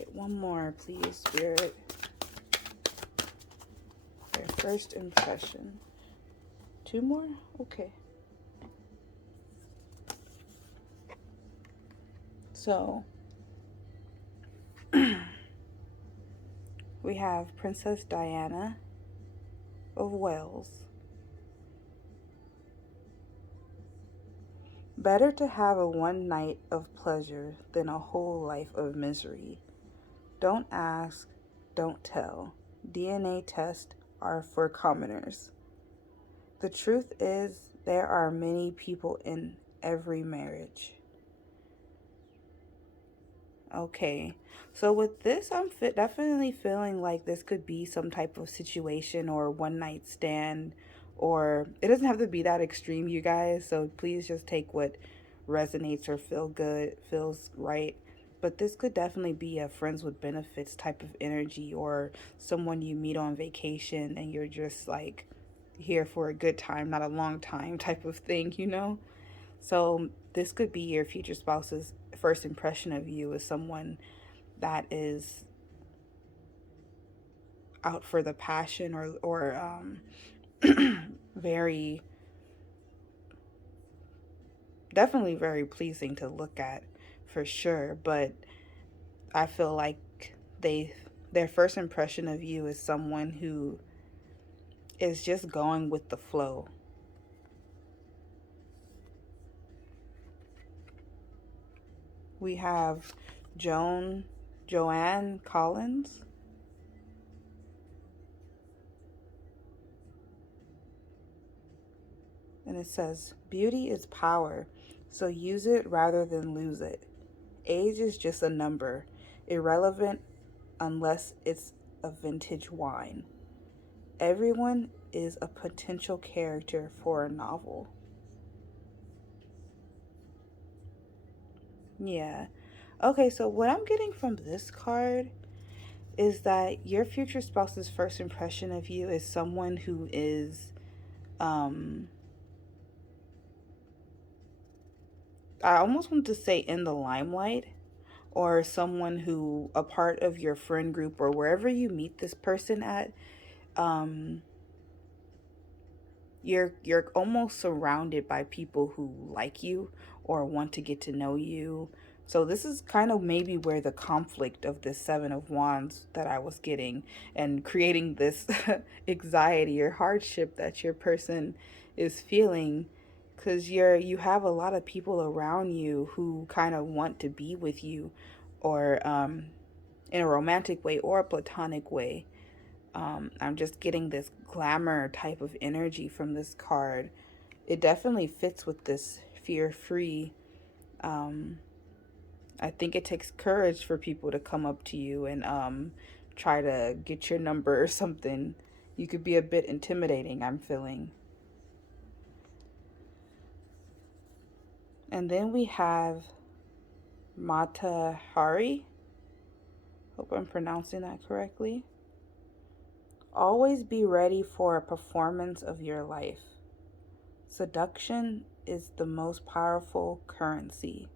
get one more, please, Spirit. Their first impression. 2 more? Okay. So, we have Princess Diana of Wales. Better to have a one night of pleasure than a whole life of misery. Don't ask, don't tell. DNA tests are for commoners. The truth is, there are many people in every marriage. Okay, so with this, I'm definitely feeling like this could be some type of situation or one night stand, or it doesn't have to be that extreme, you guys. So please just take what resonates or feels right. But this could definitely be a friends with benefits type of energy, or someone you meet on vacation and you're just like here for a good time, not a long time type of thing, you know? So this could be your future spouse's first impression of you as someone that is out for the passion, or very, definitely very pleasing to look at for sure. But I feel like they their first impression of you is someone who is just going with the flow. We have Joanne Collins. And it says, beauty is power, so use it rather than lose it. Age is just a number, irrelevant unless it's a vintage wine. Everyone is a potential character for a novel. Yeah. Okay, so what I'm getting from this card is that your future spouse's first impression of you is someone who is, um, I almost want to say in the limelight, or someone who, a part of your friend group or wherever you meet this person at, um, you're almost surrounded by people who like you or want to get to know you. So this is kind of maybe where the conflict of this 7 of Wands that I was getting and creating this anxiety or hardship that your person is feeling, because you have a lot of people around you who kind of want to be with you, or in a romantic way or a platonic way. I'm just getting this glamour type of energy from this card. It definitely fits with this fear free. Um, I think it takes courage for people to come up to you and try to get your number or something. You could be a bit intimidating, I'm feeling. And then we have Mata Hari. Hope I'm pronouncing that correctly. Always be ready for a performance of your life. Seduction is the most powerful currency.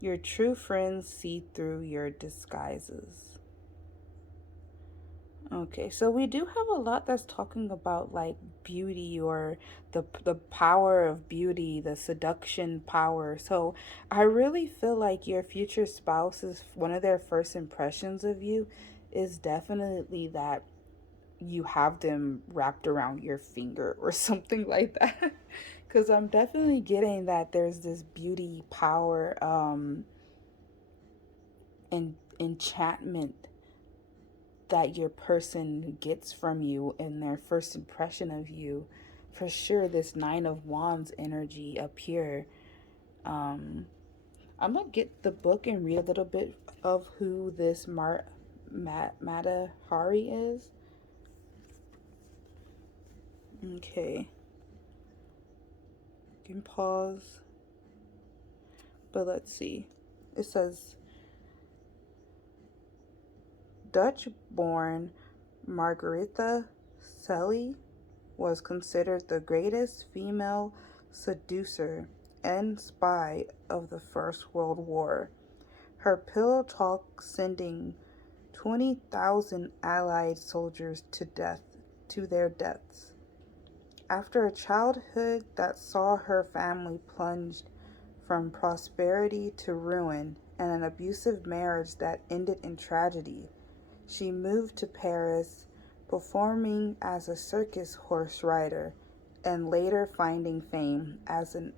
Your true friends see through your disguises. Okay, so we do have a lot that's talking about like beauty, or the power of beauty, the seduction power. So I really feel like your future spouse is one of their first impressions of you is definitely that you have them wrapped around your finger or something like that. Because I'm definitely getting that there's this beauty, power, and enchantment that your person gets from you in their first impression of you. For sure, this 9 of Wands energy up here. I'm gonna get the book and read a little bit of who this Mata Hari is. Okay. You can pause. But let's see. It says Dutch born Margaretha Celi was considered the greatest female seducer and spy of the First World War. her pillow talk sending 20,000 Allied soldiers to their deaths. After a childhood that saw her family plunged from prosperity to ruin and an abusive marriage that ended in tragedy, she moved to Paris, performing as a circus horse rider and later finding fame as an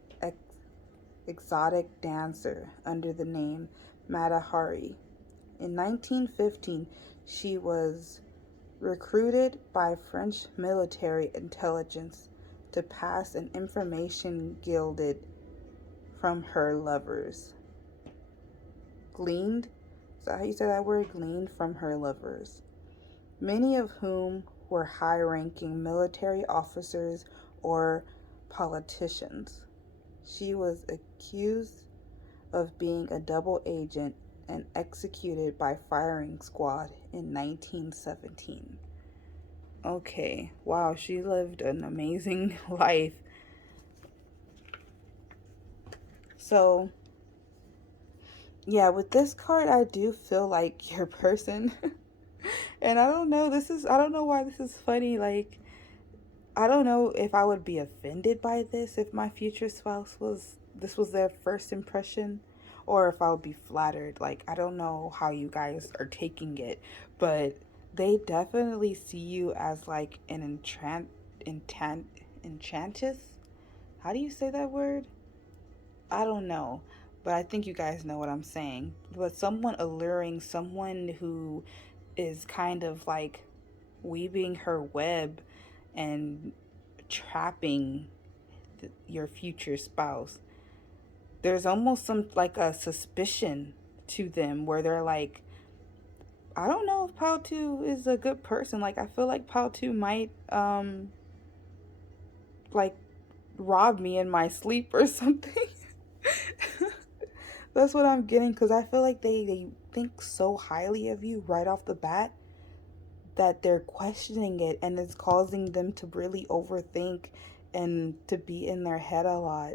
exotic dancer under the name Mata Hari. In 1915, she was recruited by French military intelligence to pass an information gilded from her lovers. Gleaned? Is that how you say that word? Gleaned from her lovers, many of whom were high ranking military officers or politicians. She was accused of being a double agent and executed by firing squad in 1917. Okay, wow, she lived an amazing life. So, yeah, with this card, I do feel like your person. And I don't know, I don't know why this is funny. Like, I don't know if I would be offended by this if my future spouse this was their first impression, or if I would be flattered. Like, I don't know how you guys are taking it, but they definitely see you as like an enchantress. How do you say that word? I don't know, but I think you guys know what I'm saying. But someone alluring, someone who is kind of like weaving her web and trapping your future spouse. There's almost some like a suspicion to them where they're like, I don't know if Pao is a good person. Like, I feel like Pao might like rob me in my sleep or something. That's what I'm getting, because I feel like they think so highly of you right off the bat that they're questioning it, and it's causing them to really overthink and to be in their head a lot,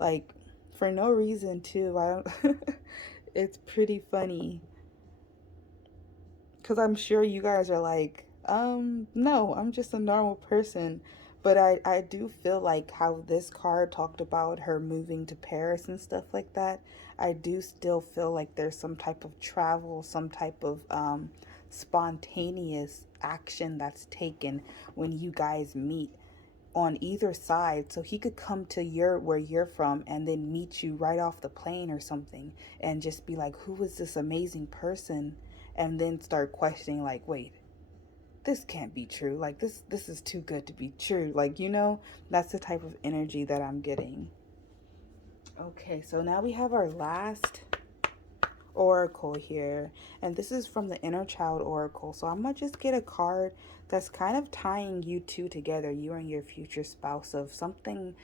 like, for no reason too. I don't It's pretty funny, because I'm sure you guys are like, no, I'm just a normal person. But I do feel like how this card talked about her moving to Paris and stuff like that. I do still feel like there's some type of travel, some type of spontaneous action that's taken when you guys meet on either side. So he could come to where you're from and then meet you right off the plane or something and just be like, who is this amazing person? And then start questioning, like, wait, this can't be true. Like, this is too good to be true. Like, that's the type of energy that I'm getting. Okay, so now we have our last oracle here, and this is from the Inner Child Oracle. So I'm gonna just get a card that's kind of tying you two together, you and your future spouse, of something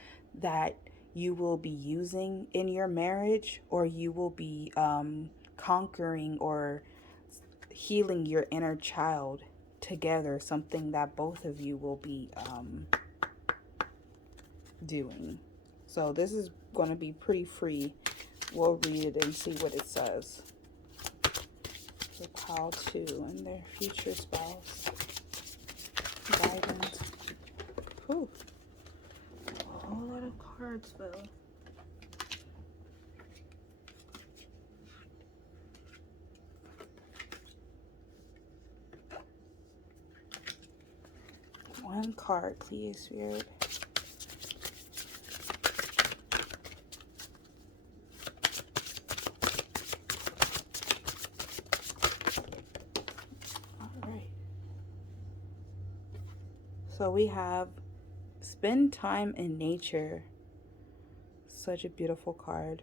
that you will be using in your marriage, or you will be conquering or healing your inner child together, something that both of you will be doing. So this is going to be pretty free. We'll read it and see what it says. So Pile 2 and their future spouse. Guidance. Whew. A whole lot of cards though. One card, please, Spirit. All right. So we have spend time in nature. Such a beautiful card.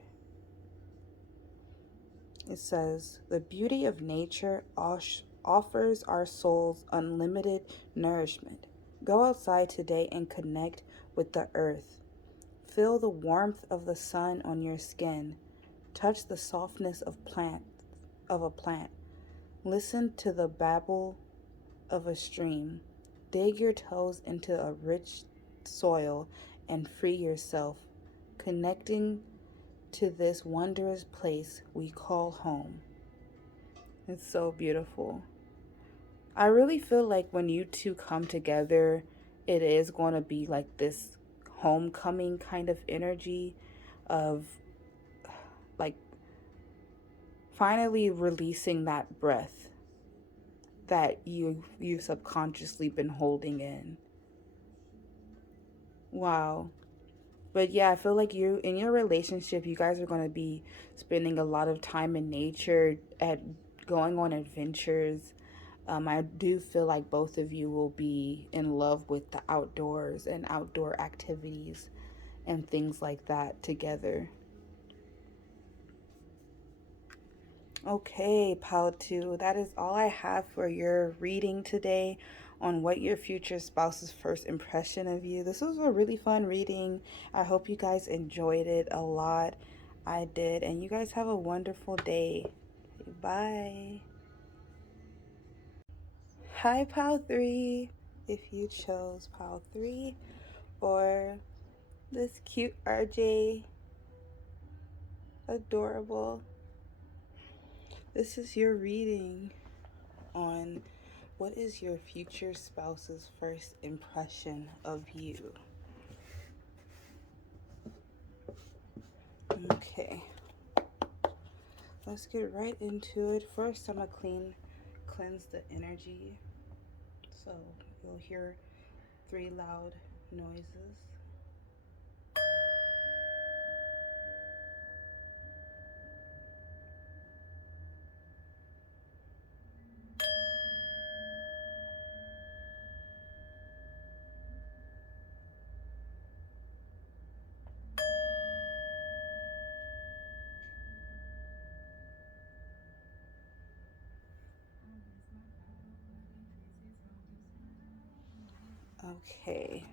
It says, the beauty of nature offers our souls unlimited nourishment. Go outside today and connect with the earth. Feel the warmth of the sun on your skin. Touch the softness of a plant. Listen to the babble of a stream. Dig your toes into a rich soil and free yourself, connecting to this wondrous place we call home. It's so beautiful. I really feel like when you two come together, it is going to be like this homecoming kind of energy of like finally releasing that breath that you subconsciously been holding in. Wow. But yeah, I feel like you in your relationship, you guys are going to be spending a lot of time in nature, at going on adventures. I do feel like both of you will be in love with the outdoors and outdoor activities and things like that together. Okay, Pal 2, that is all I have for your reading today on what your future spouse's first impression of you. This was a really fun reading. I hope you guys enjoyed it a lot. I did, and you guys have a wonderful day. Bye. Hi, Pal 3. If you chose Pal 3 or this cute RJ, adorable, this is your reading on what is your future spouse's first impression of you. Okay, let's get right into it. First, I'm gonna cleanse the energy. So you'll hear 3 loud noises. Okay,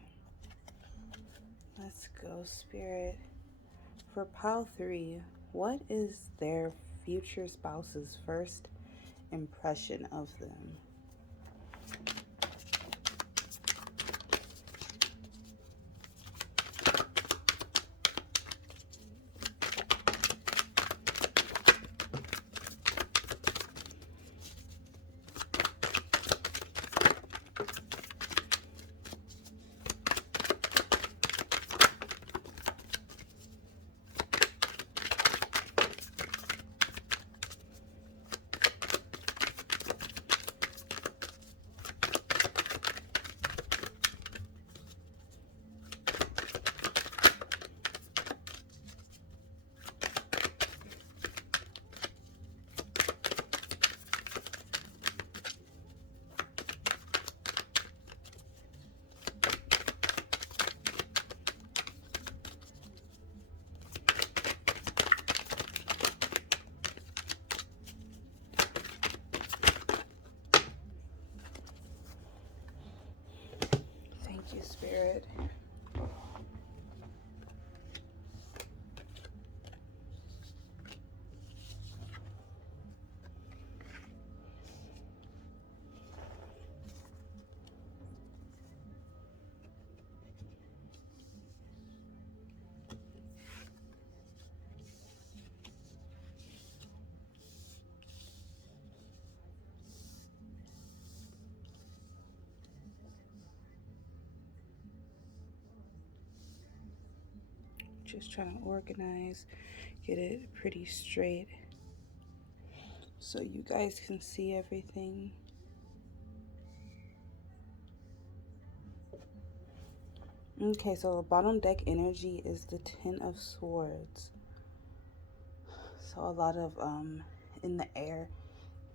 let's go, Spirit. For Pile 3, what is their future spouse's first impression of them? Thank you, Spirit. Just trying to organize, get it pretty straight so you guys can see everything. Okay, so the bottom deck energy is the Ten of Swords. So a lot of in the air,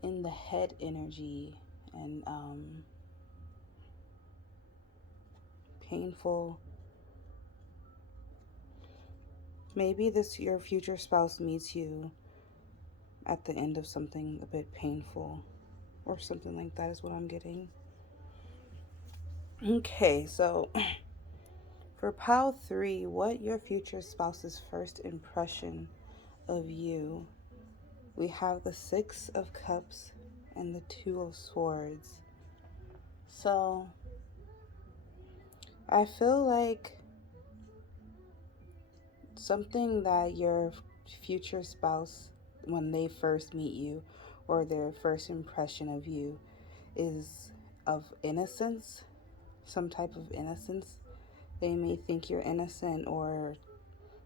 in the head energy, and painful. Maybe this your future spouse meets you at the end of something a bit painful or something like that is what I'm getting. Okay, so for Pile 3, what your future spouse's first impression of you? We have the Six of Cups and the Two of Swords. So I feel like something that your future spouse, when they first meet you or their first impression of you, is of innocence, some type of innocence. They may think you're innocent or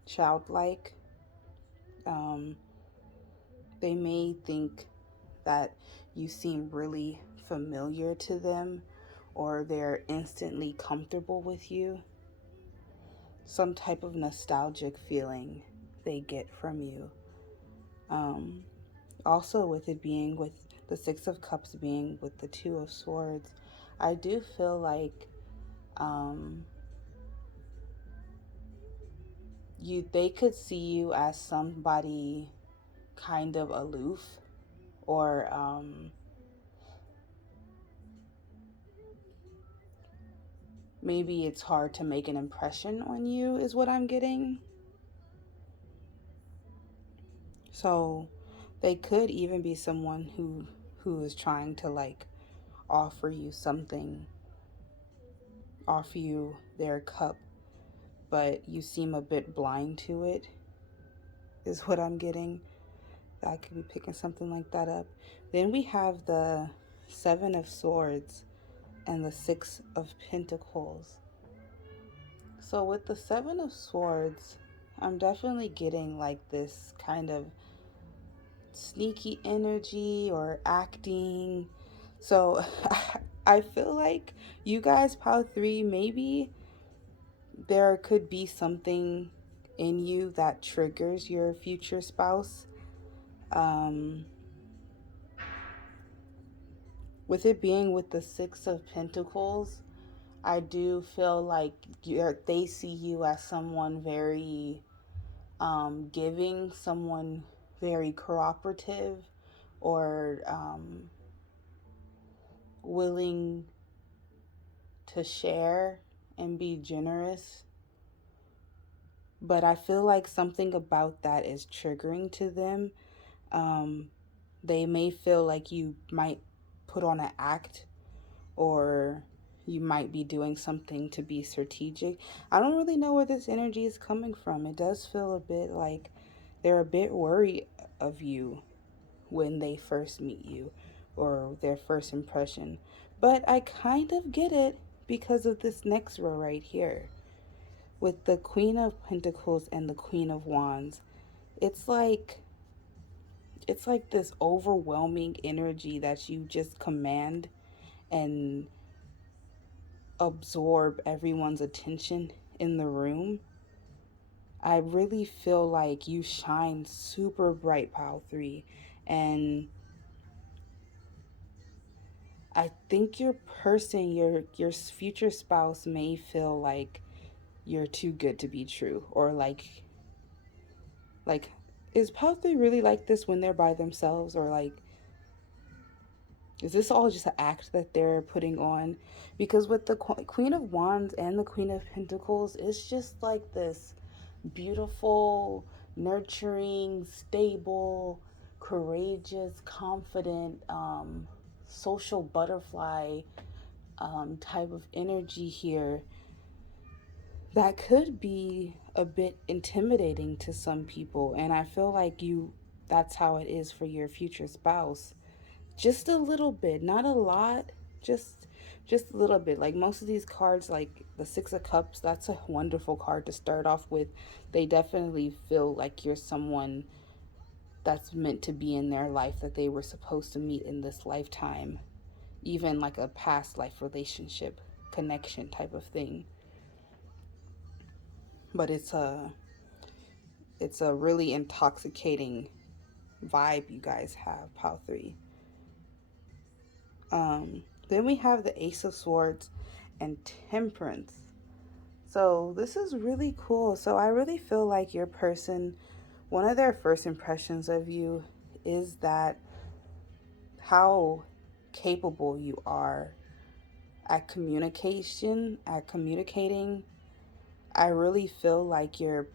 childlike. Um, they may think that you seem really familiar to them or they're instantly comfortable with you. Some type of nostalgic feeling they get from you. Um, Also, with it being with the Six of Cups being with the Two of Swords, I do feel like um, they could see you as somebody kind of aloof, or maybe it's hard to make an impression on you, is what I'm getting. So they could even be someone who is trying to like offer you something, offer you their cup, but you seem a bit blind to it, is what I'm getting. I could be picking something like that up. Then we have the Seven of Swords and the Six of Pentacles. So with the Seven of Swords, I'm definitely getting like this kind of sneaky energy or acting. So I feel like you guys, Pow 3, maybe there could be something in you that triggers your future spouse. Um, with it being with the Six of Pentacles, I do feel like they see you as someone very giving, someone very cooperative, or willing to share and be generous. But I feel like something about that is triggering to them. Um, they may feel like you might put on an act, or you might be doing something to be strategic. I don't really know where this energy is coming from. It does feel a bit like they're a bit worried of you when they first meet you or their first impression. But I kind of get it because of this next row right here with the Queen of Pentacles and the Queen of Wands. It's like this overwhelming energy that you just command and absorb everyone's attention in the room. I really feel like you shine super bright, Pile 3. And I think your person, your future spouse may feel like you're too good to be true. Or like is Pile 3 really like this when they're by themselves? Or like, is this all just an act that they're putting on? Because with the Queen of Wands and the Queen of Pentacles, it's just like this beautiful, nurturing, stable, courageous, confident, social butterfly type of energy here that could be a bit intimidating to some people. And I feel like that's how it is for your future spouse. Just a little bit, not a lot, just a little bit. Like most of these cards, like the Six of Cups, that's a wonderful card to start off with. They definitely feel like you're someone that's meant to be in their life, that they were supposed to meet in this lifetime, even like a past life relationship connection type of thing. But it's a really intoxicating vibe you guys have, Pal 3. Then we have the Ace of Swords and Temperance. So this is really cool. So I really feel like your person, one of their first impressions of you is that how capable you are at communicating. I really feel like your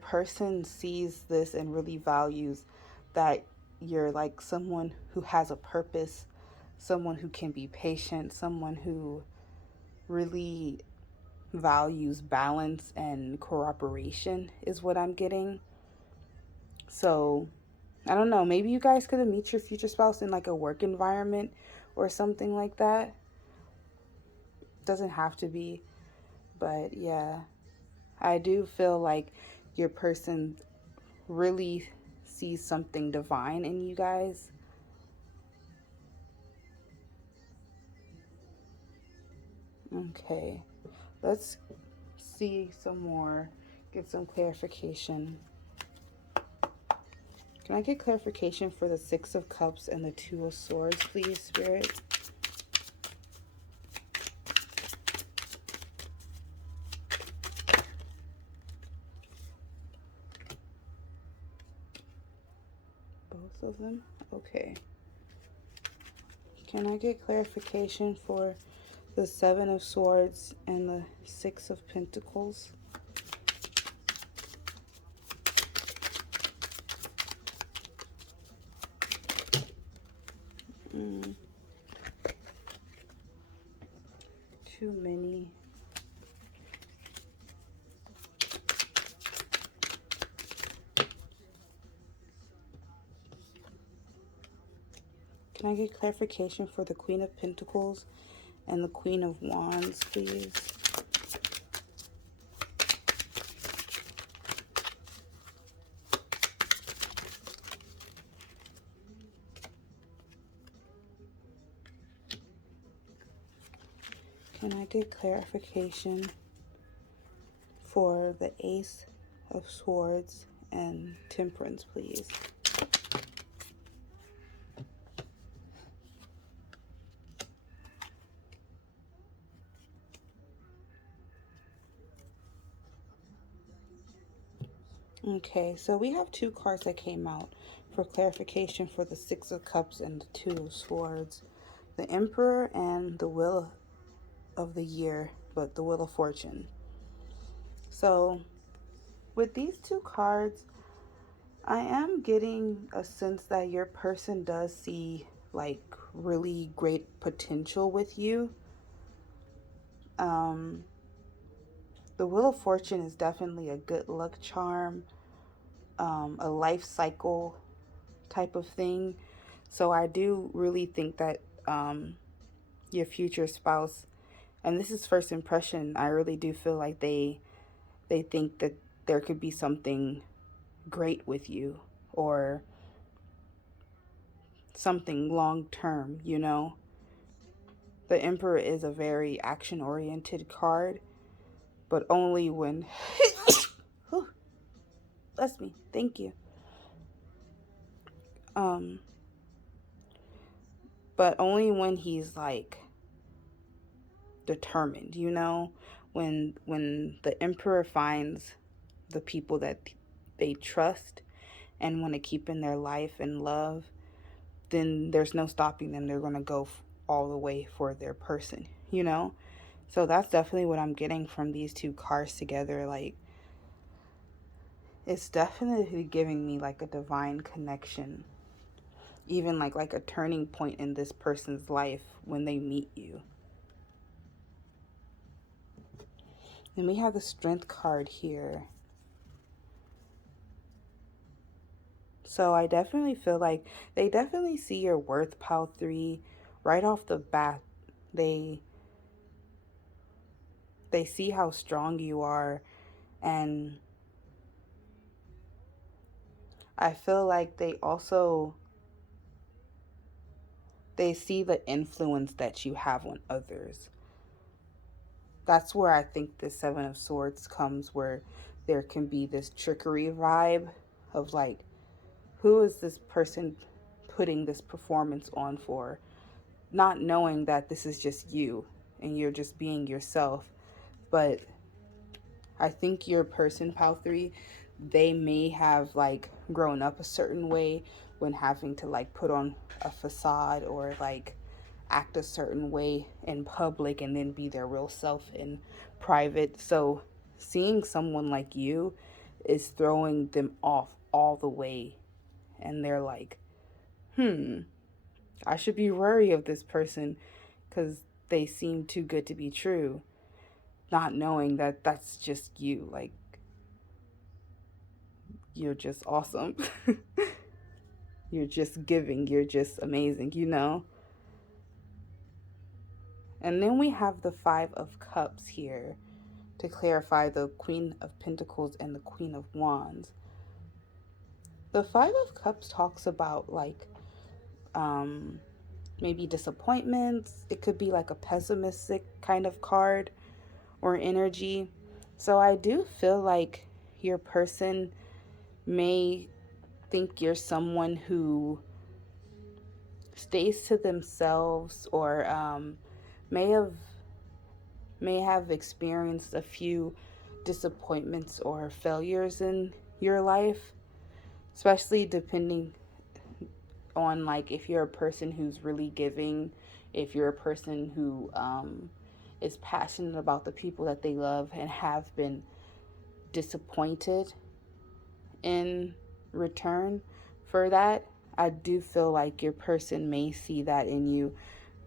person sees this and really values that you're like someone who has a purpose, someone who can be patient, someone who really values balance and cooperation, is what I'm getting. So I don't know, maybe you guys could meet your future spouse in like a work environment or something like that. Doesn't have to be, but yeah, I do feel like your person really sees something divine in you guys. Okay, let's see some more, get some clarification. Can I get clarification for the Six of Cups and the Two of Swords, please, Spirit? Both of them? Okay. Can I get clarification for the Seven of Swords and the Six of Pentacles? Mm, too many. Can I get clarification for the Queen of Pentacles and the Queen of Wands, please? Can I get clarification for the Ace of Swords and Temperance, please? Okay, so we have two cards that came out for clarification for the Six of Cups and the Two of Swords. The Emperor and the Wheel of the Year, but the Wheel of Fortune. So with these two cards, I am getting a sense that your person does see like really great potential with you. Um, the Wheel of Fortune is definitely a good luck charm, a life cycle type of thing. So I do really think that your future spouse, and this is first impression, I really do feel like they think that there could be something great with you or something long term, you know. The Emperor is a very action oriented card, but only when bless me, thank you. Um but only when he's like determined, you know, when the Emperor finds the people that they trust and want to keep in their life and love, then there's no stopping them. They're going to go all the way for their person, you know? So that's definitely what I'm getting from these two cards together. Like, it's definitely giving me like a divine connection, even like a turning point in this person's life when they meet you. And we have the Strength card here. So I definitely feel like they definitely see your worth, Pal 3, right off the bat. They they see how strong you are, and I feel like they see the influence that you have on others. That's where I think the Seven of Swords comes, where there can be this trickery vibe of like, who is this person putting this performance on for? Not knowing that this is just you and you're just being yourself. But I think your person, Pal 3, they may have like grown up a certain way when having to like put on a facade or like act a certain way in public and then be their real self in private. So seeing someone like you is throwing them off all the way, and they're like, I should be wary of this person because they seem too good to be true, not knowing that that's just you. Like, you're just awesome. You're just giving. You're just amazing, you know? And then we have the Five of Cups here to clarify the Queen of Pentacles and the Queen of Wands. The Five of Cups talks about like maybe disappointments. It could be like a pessimistic kind of card or energy. So I do feel like your person may think you're someone who stays to themselves, or may have experienced a few disappointments or failures in your life, especially depending on like if you're a person who's really giving, if you're a person who is passionate about the people that they love and have been disappointed in return for that. I do feel like your person may see that in you,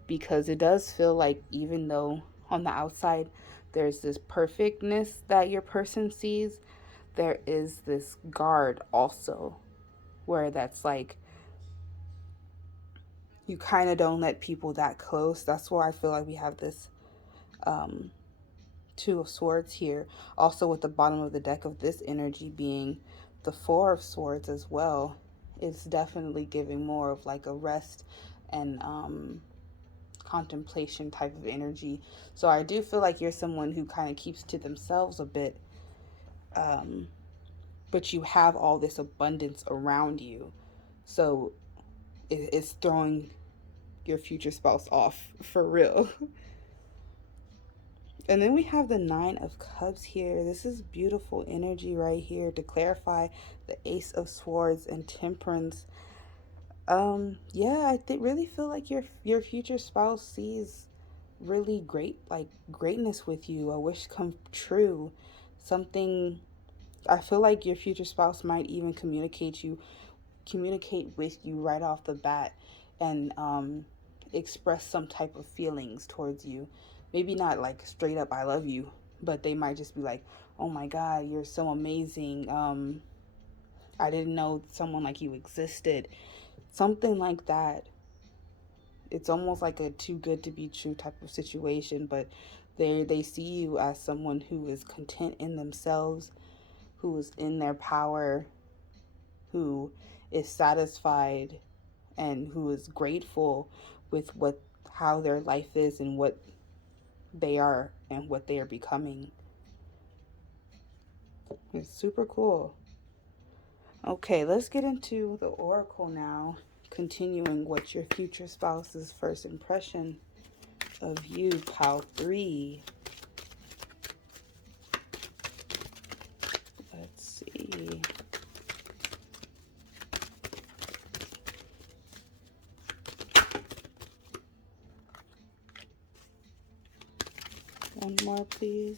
because it does feel like even though on the outside there's this perfectness that your person sees, there is this guard also where that's like you kind of don't let people that close. That's where I feel like we have this Two of Swords here. Also with the bottom of the deck of this energy being the Four of Swords as well. It's definitely giving more of like a rest and contemplation type of energy. So I do feel like you're someone who kind of keeps to themselves a bit, but you have all this abundance around you. So it's throwing your future spouse off for real. And then we have the Nine of Cups here. This is beautiful energy right here to clarify the Ace of Swords and Temperance. Yeah, I really feel like your future spouse sees really greatness with you, a wish come true. Something, I feel like your future spouse might even communicate with you right off the bat, and express some type of feelings towards you. Maybe not like straight up I love you, but they might just be like, oh my god, you're so amazing, I didn't know someone like you existed. Something like that. It's almost like a too good to be true type of situation, but they see you as someone who is content in themselves, who is in their power, who is satisfied, and who is grateful with how their life is and what they are and what they are becoming. It's super cool. Okay, let's get into the oracle now, continuing what your future spouse's first impression of you, pile 3. Let's see. One more, please.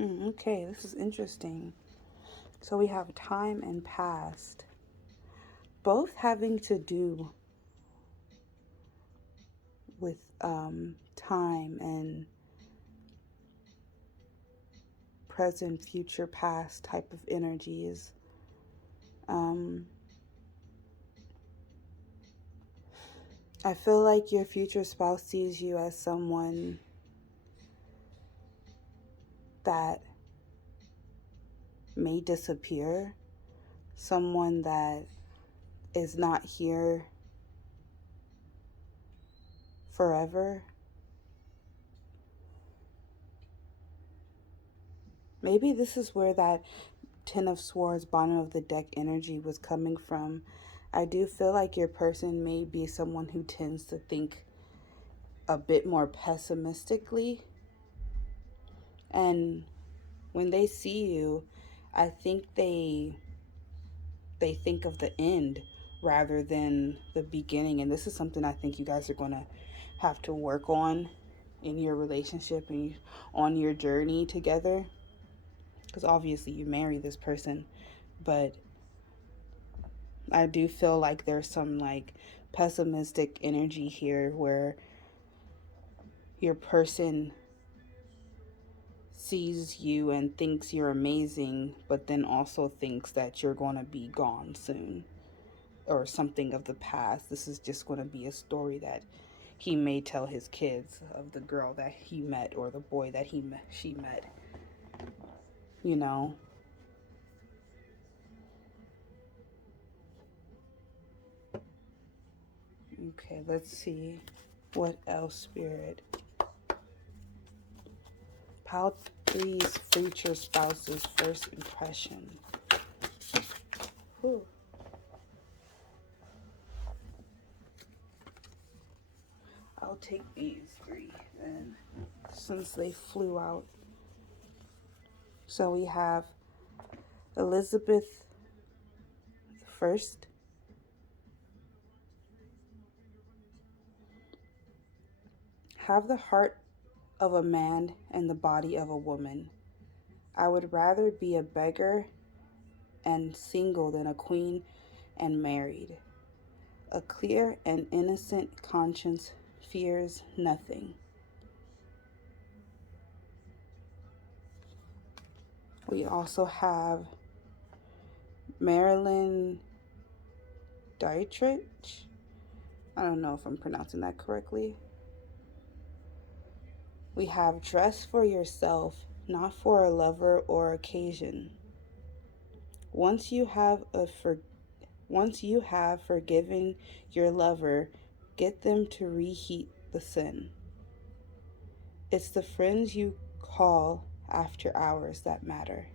Okay, this is interesting. So we have time and past, both having to do with time and present, future, past type of energies. I feel like your future spouse sees you as someone that may disappear, someone that is not here forever. Maybe this is where that Ten of Swords, bottom of the deck energy was coming from. I do feel like your person may be someone who tends to think a bit more pessimistically. And when they see you, I think they think of the end rather than the beginning. And this is something I think you guys are going to have to work on in your relationship and on your journey together. Because obviously you marry this person, but I do feel like there's some like pessimistic energy here where your person sees you and thinks you're amazing, but then also thinks that you're going to be gone soon or something of the past. This is just going to be a story that he may tell his kids of the girl that he met or the boy that she met. You know. Okay, let's see what else, Spirit. Pile 3's future spouse's first impression. Whew. I'll take these 3 then, since they flew out. So we have Elizabeth first. Have the heart of a man and the body of a woman. I would rather be a beggar and single than a queen and married. A clear and innocent conscience fears nothing. We also have Marilyn Dietrich. I don't know if I'm pronouncing that correctly. We have dress for yourself, not for a lover or occasion. Once you have forgiven your lover, get them to reheat the sin. It's the friends you call after hours that matter.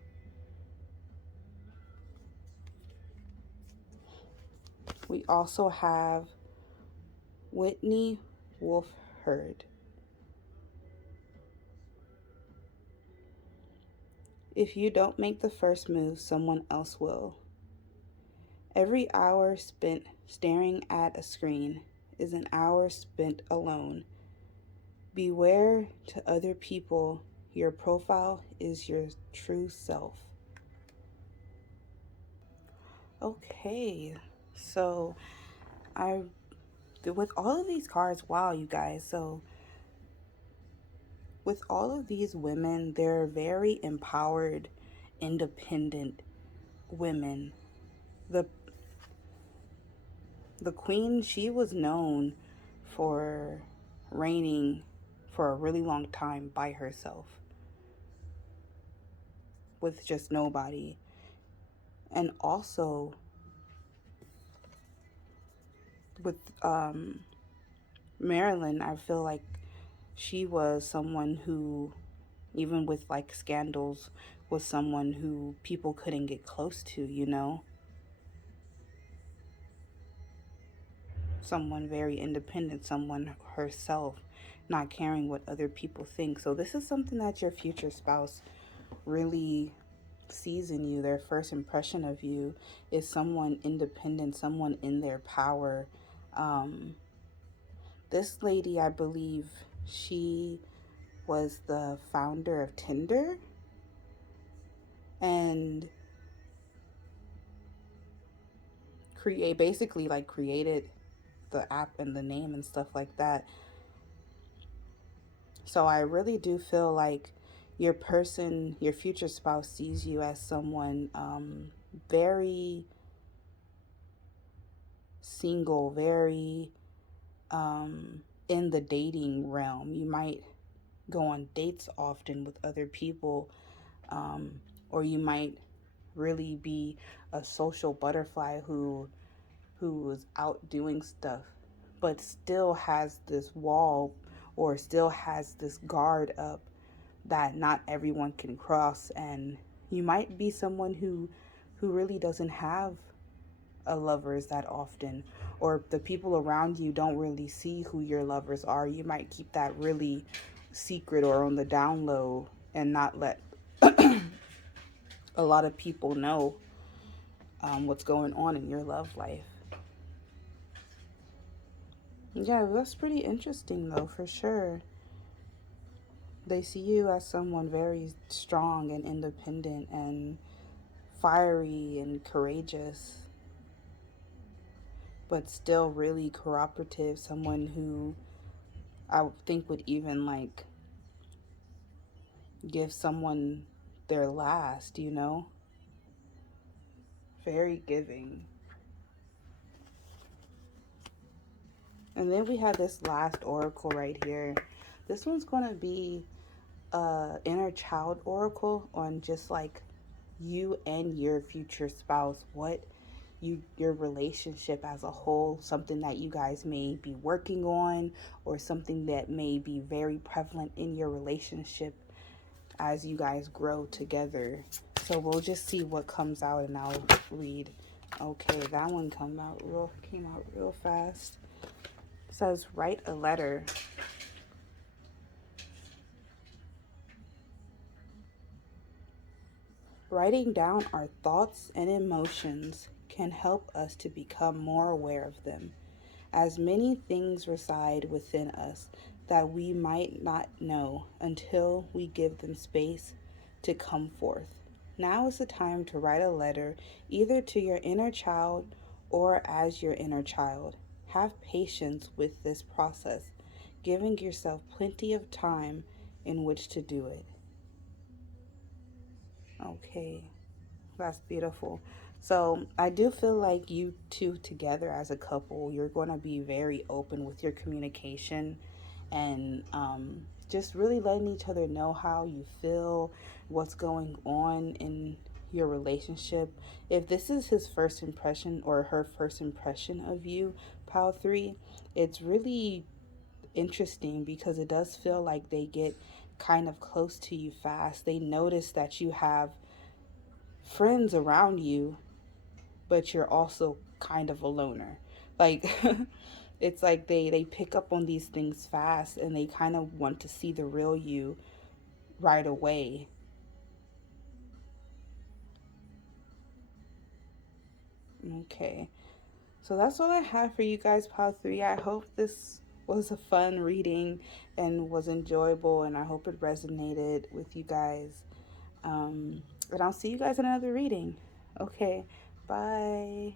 We also have Whitney Wolfhard. If you don't make the first move, someone else will. Every hour spent staring at a screen is an hour spent alone. Beware to other people, your profile is your true self. Okay, so with all of these cards, wow, you guys, so with all of these women, they're very empowered, independent women. The queen, she was known for reigning for a really long time by herself with just nobody. And also with Marilyn, I feel like she was someone who, even with like scandals, was someone who people couldn't get close to, you know? Someone very independent, someone herself, not caring what other people think. So this is something that your future spouse really sees in you. Their first impression of you is someone independent, someone in their power. This lady, I believe, she was the founder of Tinder, and created the app and the name and stuff like that. So I really do feel like your future spouse sees you as someone very single, very in the dating realm. You might go on dates often with other people, or you might really be a social butterfly who is out doing stuff, but still has this wall or still has this guard up that not everyone can cross. And you might be someone who really doesn't have lovers that often, or the people around you don't really see who your lovers are. You might keep that really secret or on the down low and not let a lot of people know what's going on in your love life. Yeah, that's pretty interesting though, for sure. They see you as someone very strong and independent and fiery and courageous. but still really cooperative, someone who I would think would even like give someone their last, you know? Very giving. And then we have this last oracle right here. This one's going to be inner child oracle on just like you and your future spouse, what your relationship as a whole, something that you guys may be working on, or something that may be very prevalent in your relationship as you guys grow together. So we'll just see what comes out and I'll read. Okay, that one came out real fast. It says write a letter. Writing down our thoughts and emotions can help us to become more aware of them, as many things reside within us that we might not know until we give them space to come forth. Now is the time to write a letter either to your inner child or as your inner child. Have patience with this process, giving yourself plenty of time in which to do it. Okay. That's beautiful. So I do feel like you two together as a couple, you're going to be very open with your communication and just really letting each other know how you feel, what's going on in your relationship. If this is his first impression or her first impression of you, Pile 3, it's really interesting because it does feel like they get kind of close to you fast. They notice that you have friends around you, but you're also kind of a loner. Like it's like they pick up on these things fast and they kind of want to see the real you right away. Okay. So that's all I have for you guys, Pile 3. I hope this was a fun reading and was enjoyable, and I hope it resonated with you guys. And I'll see you guys in another reading. Okay. Bye.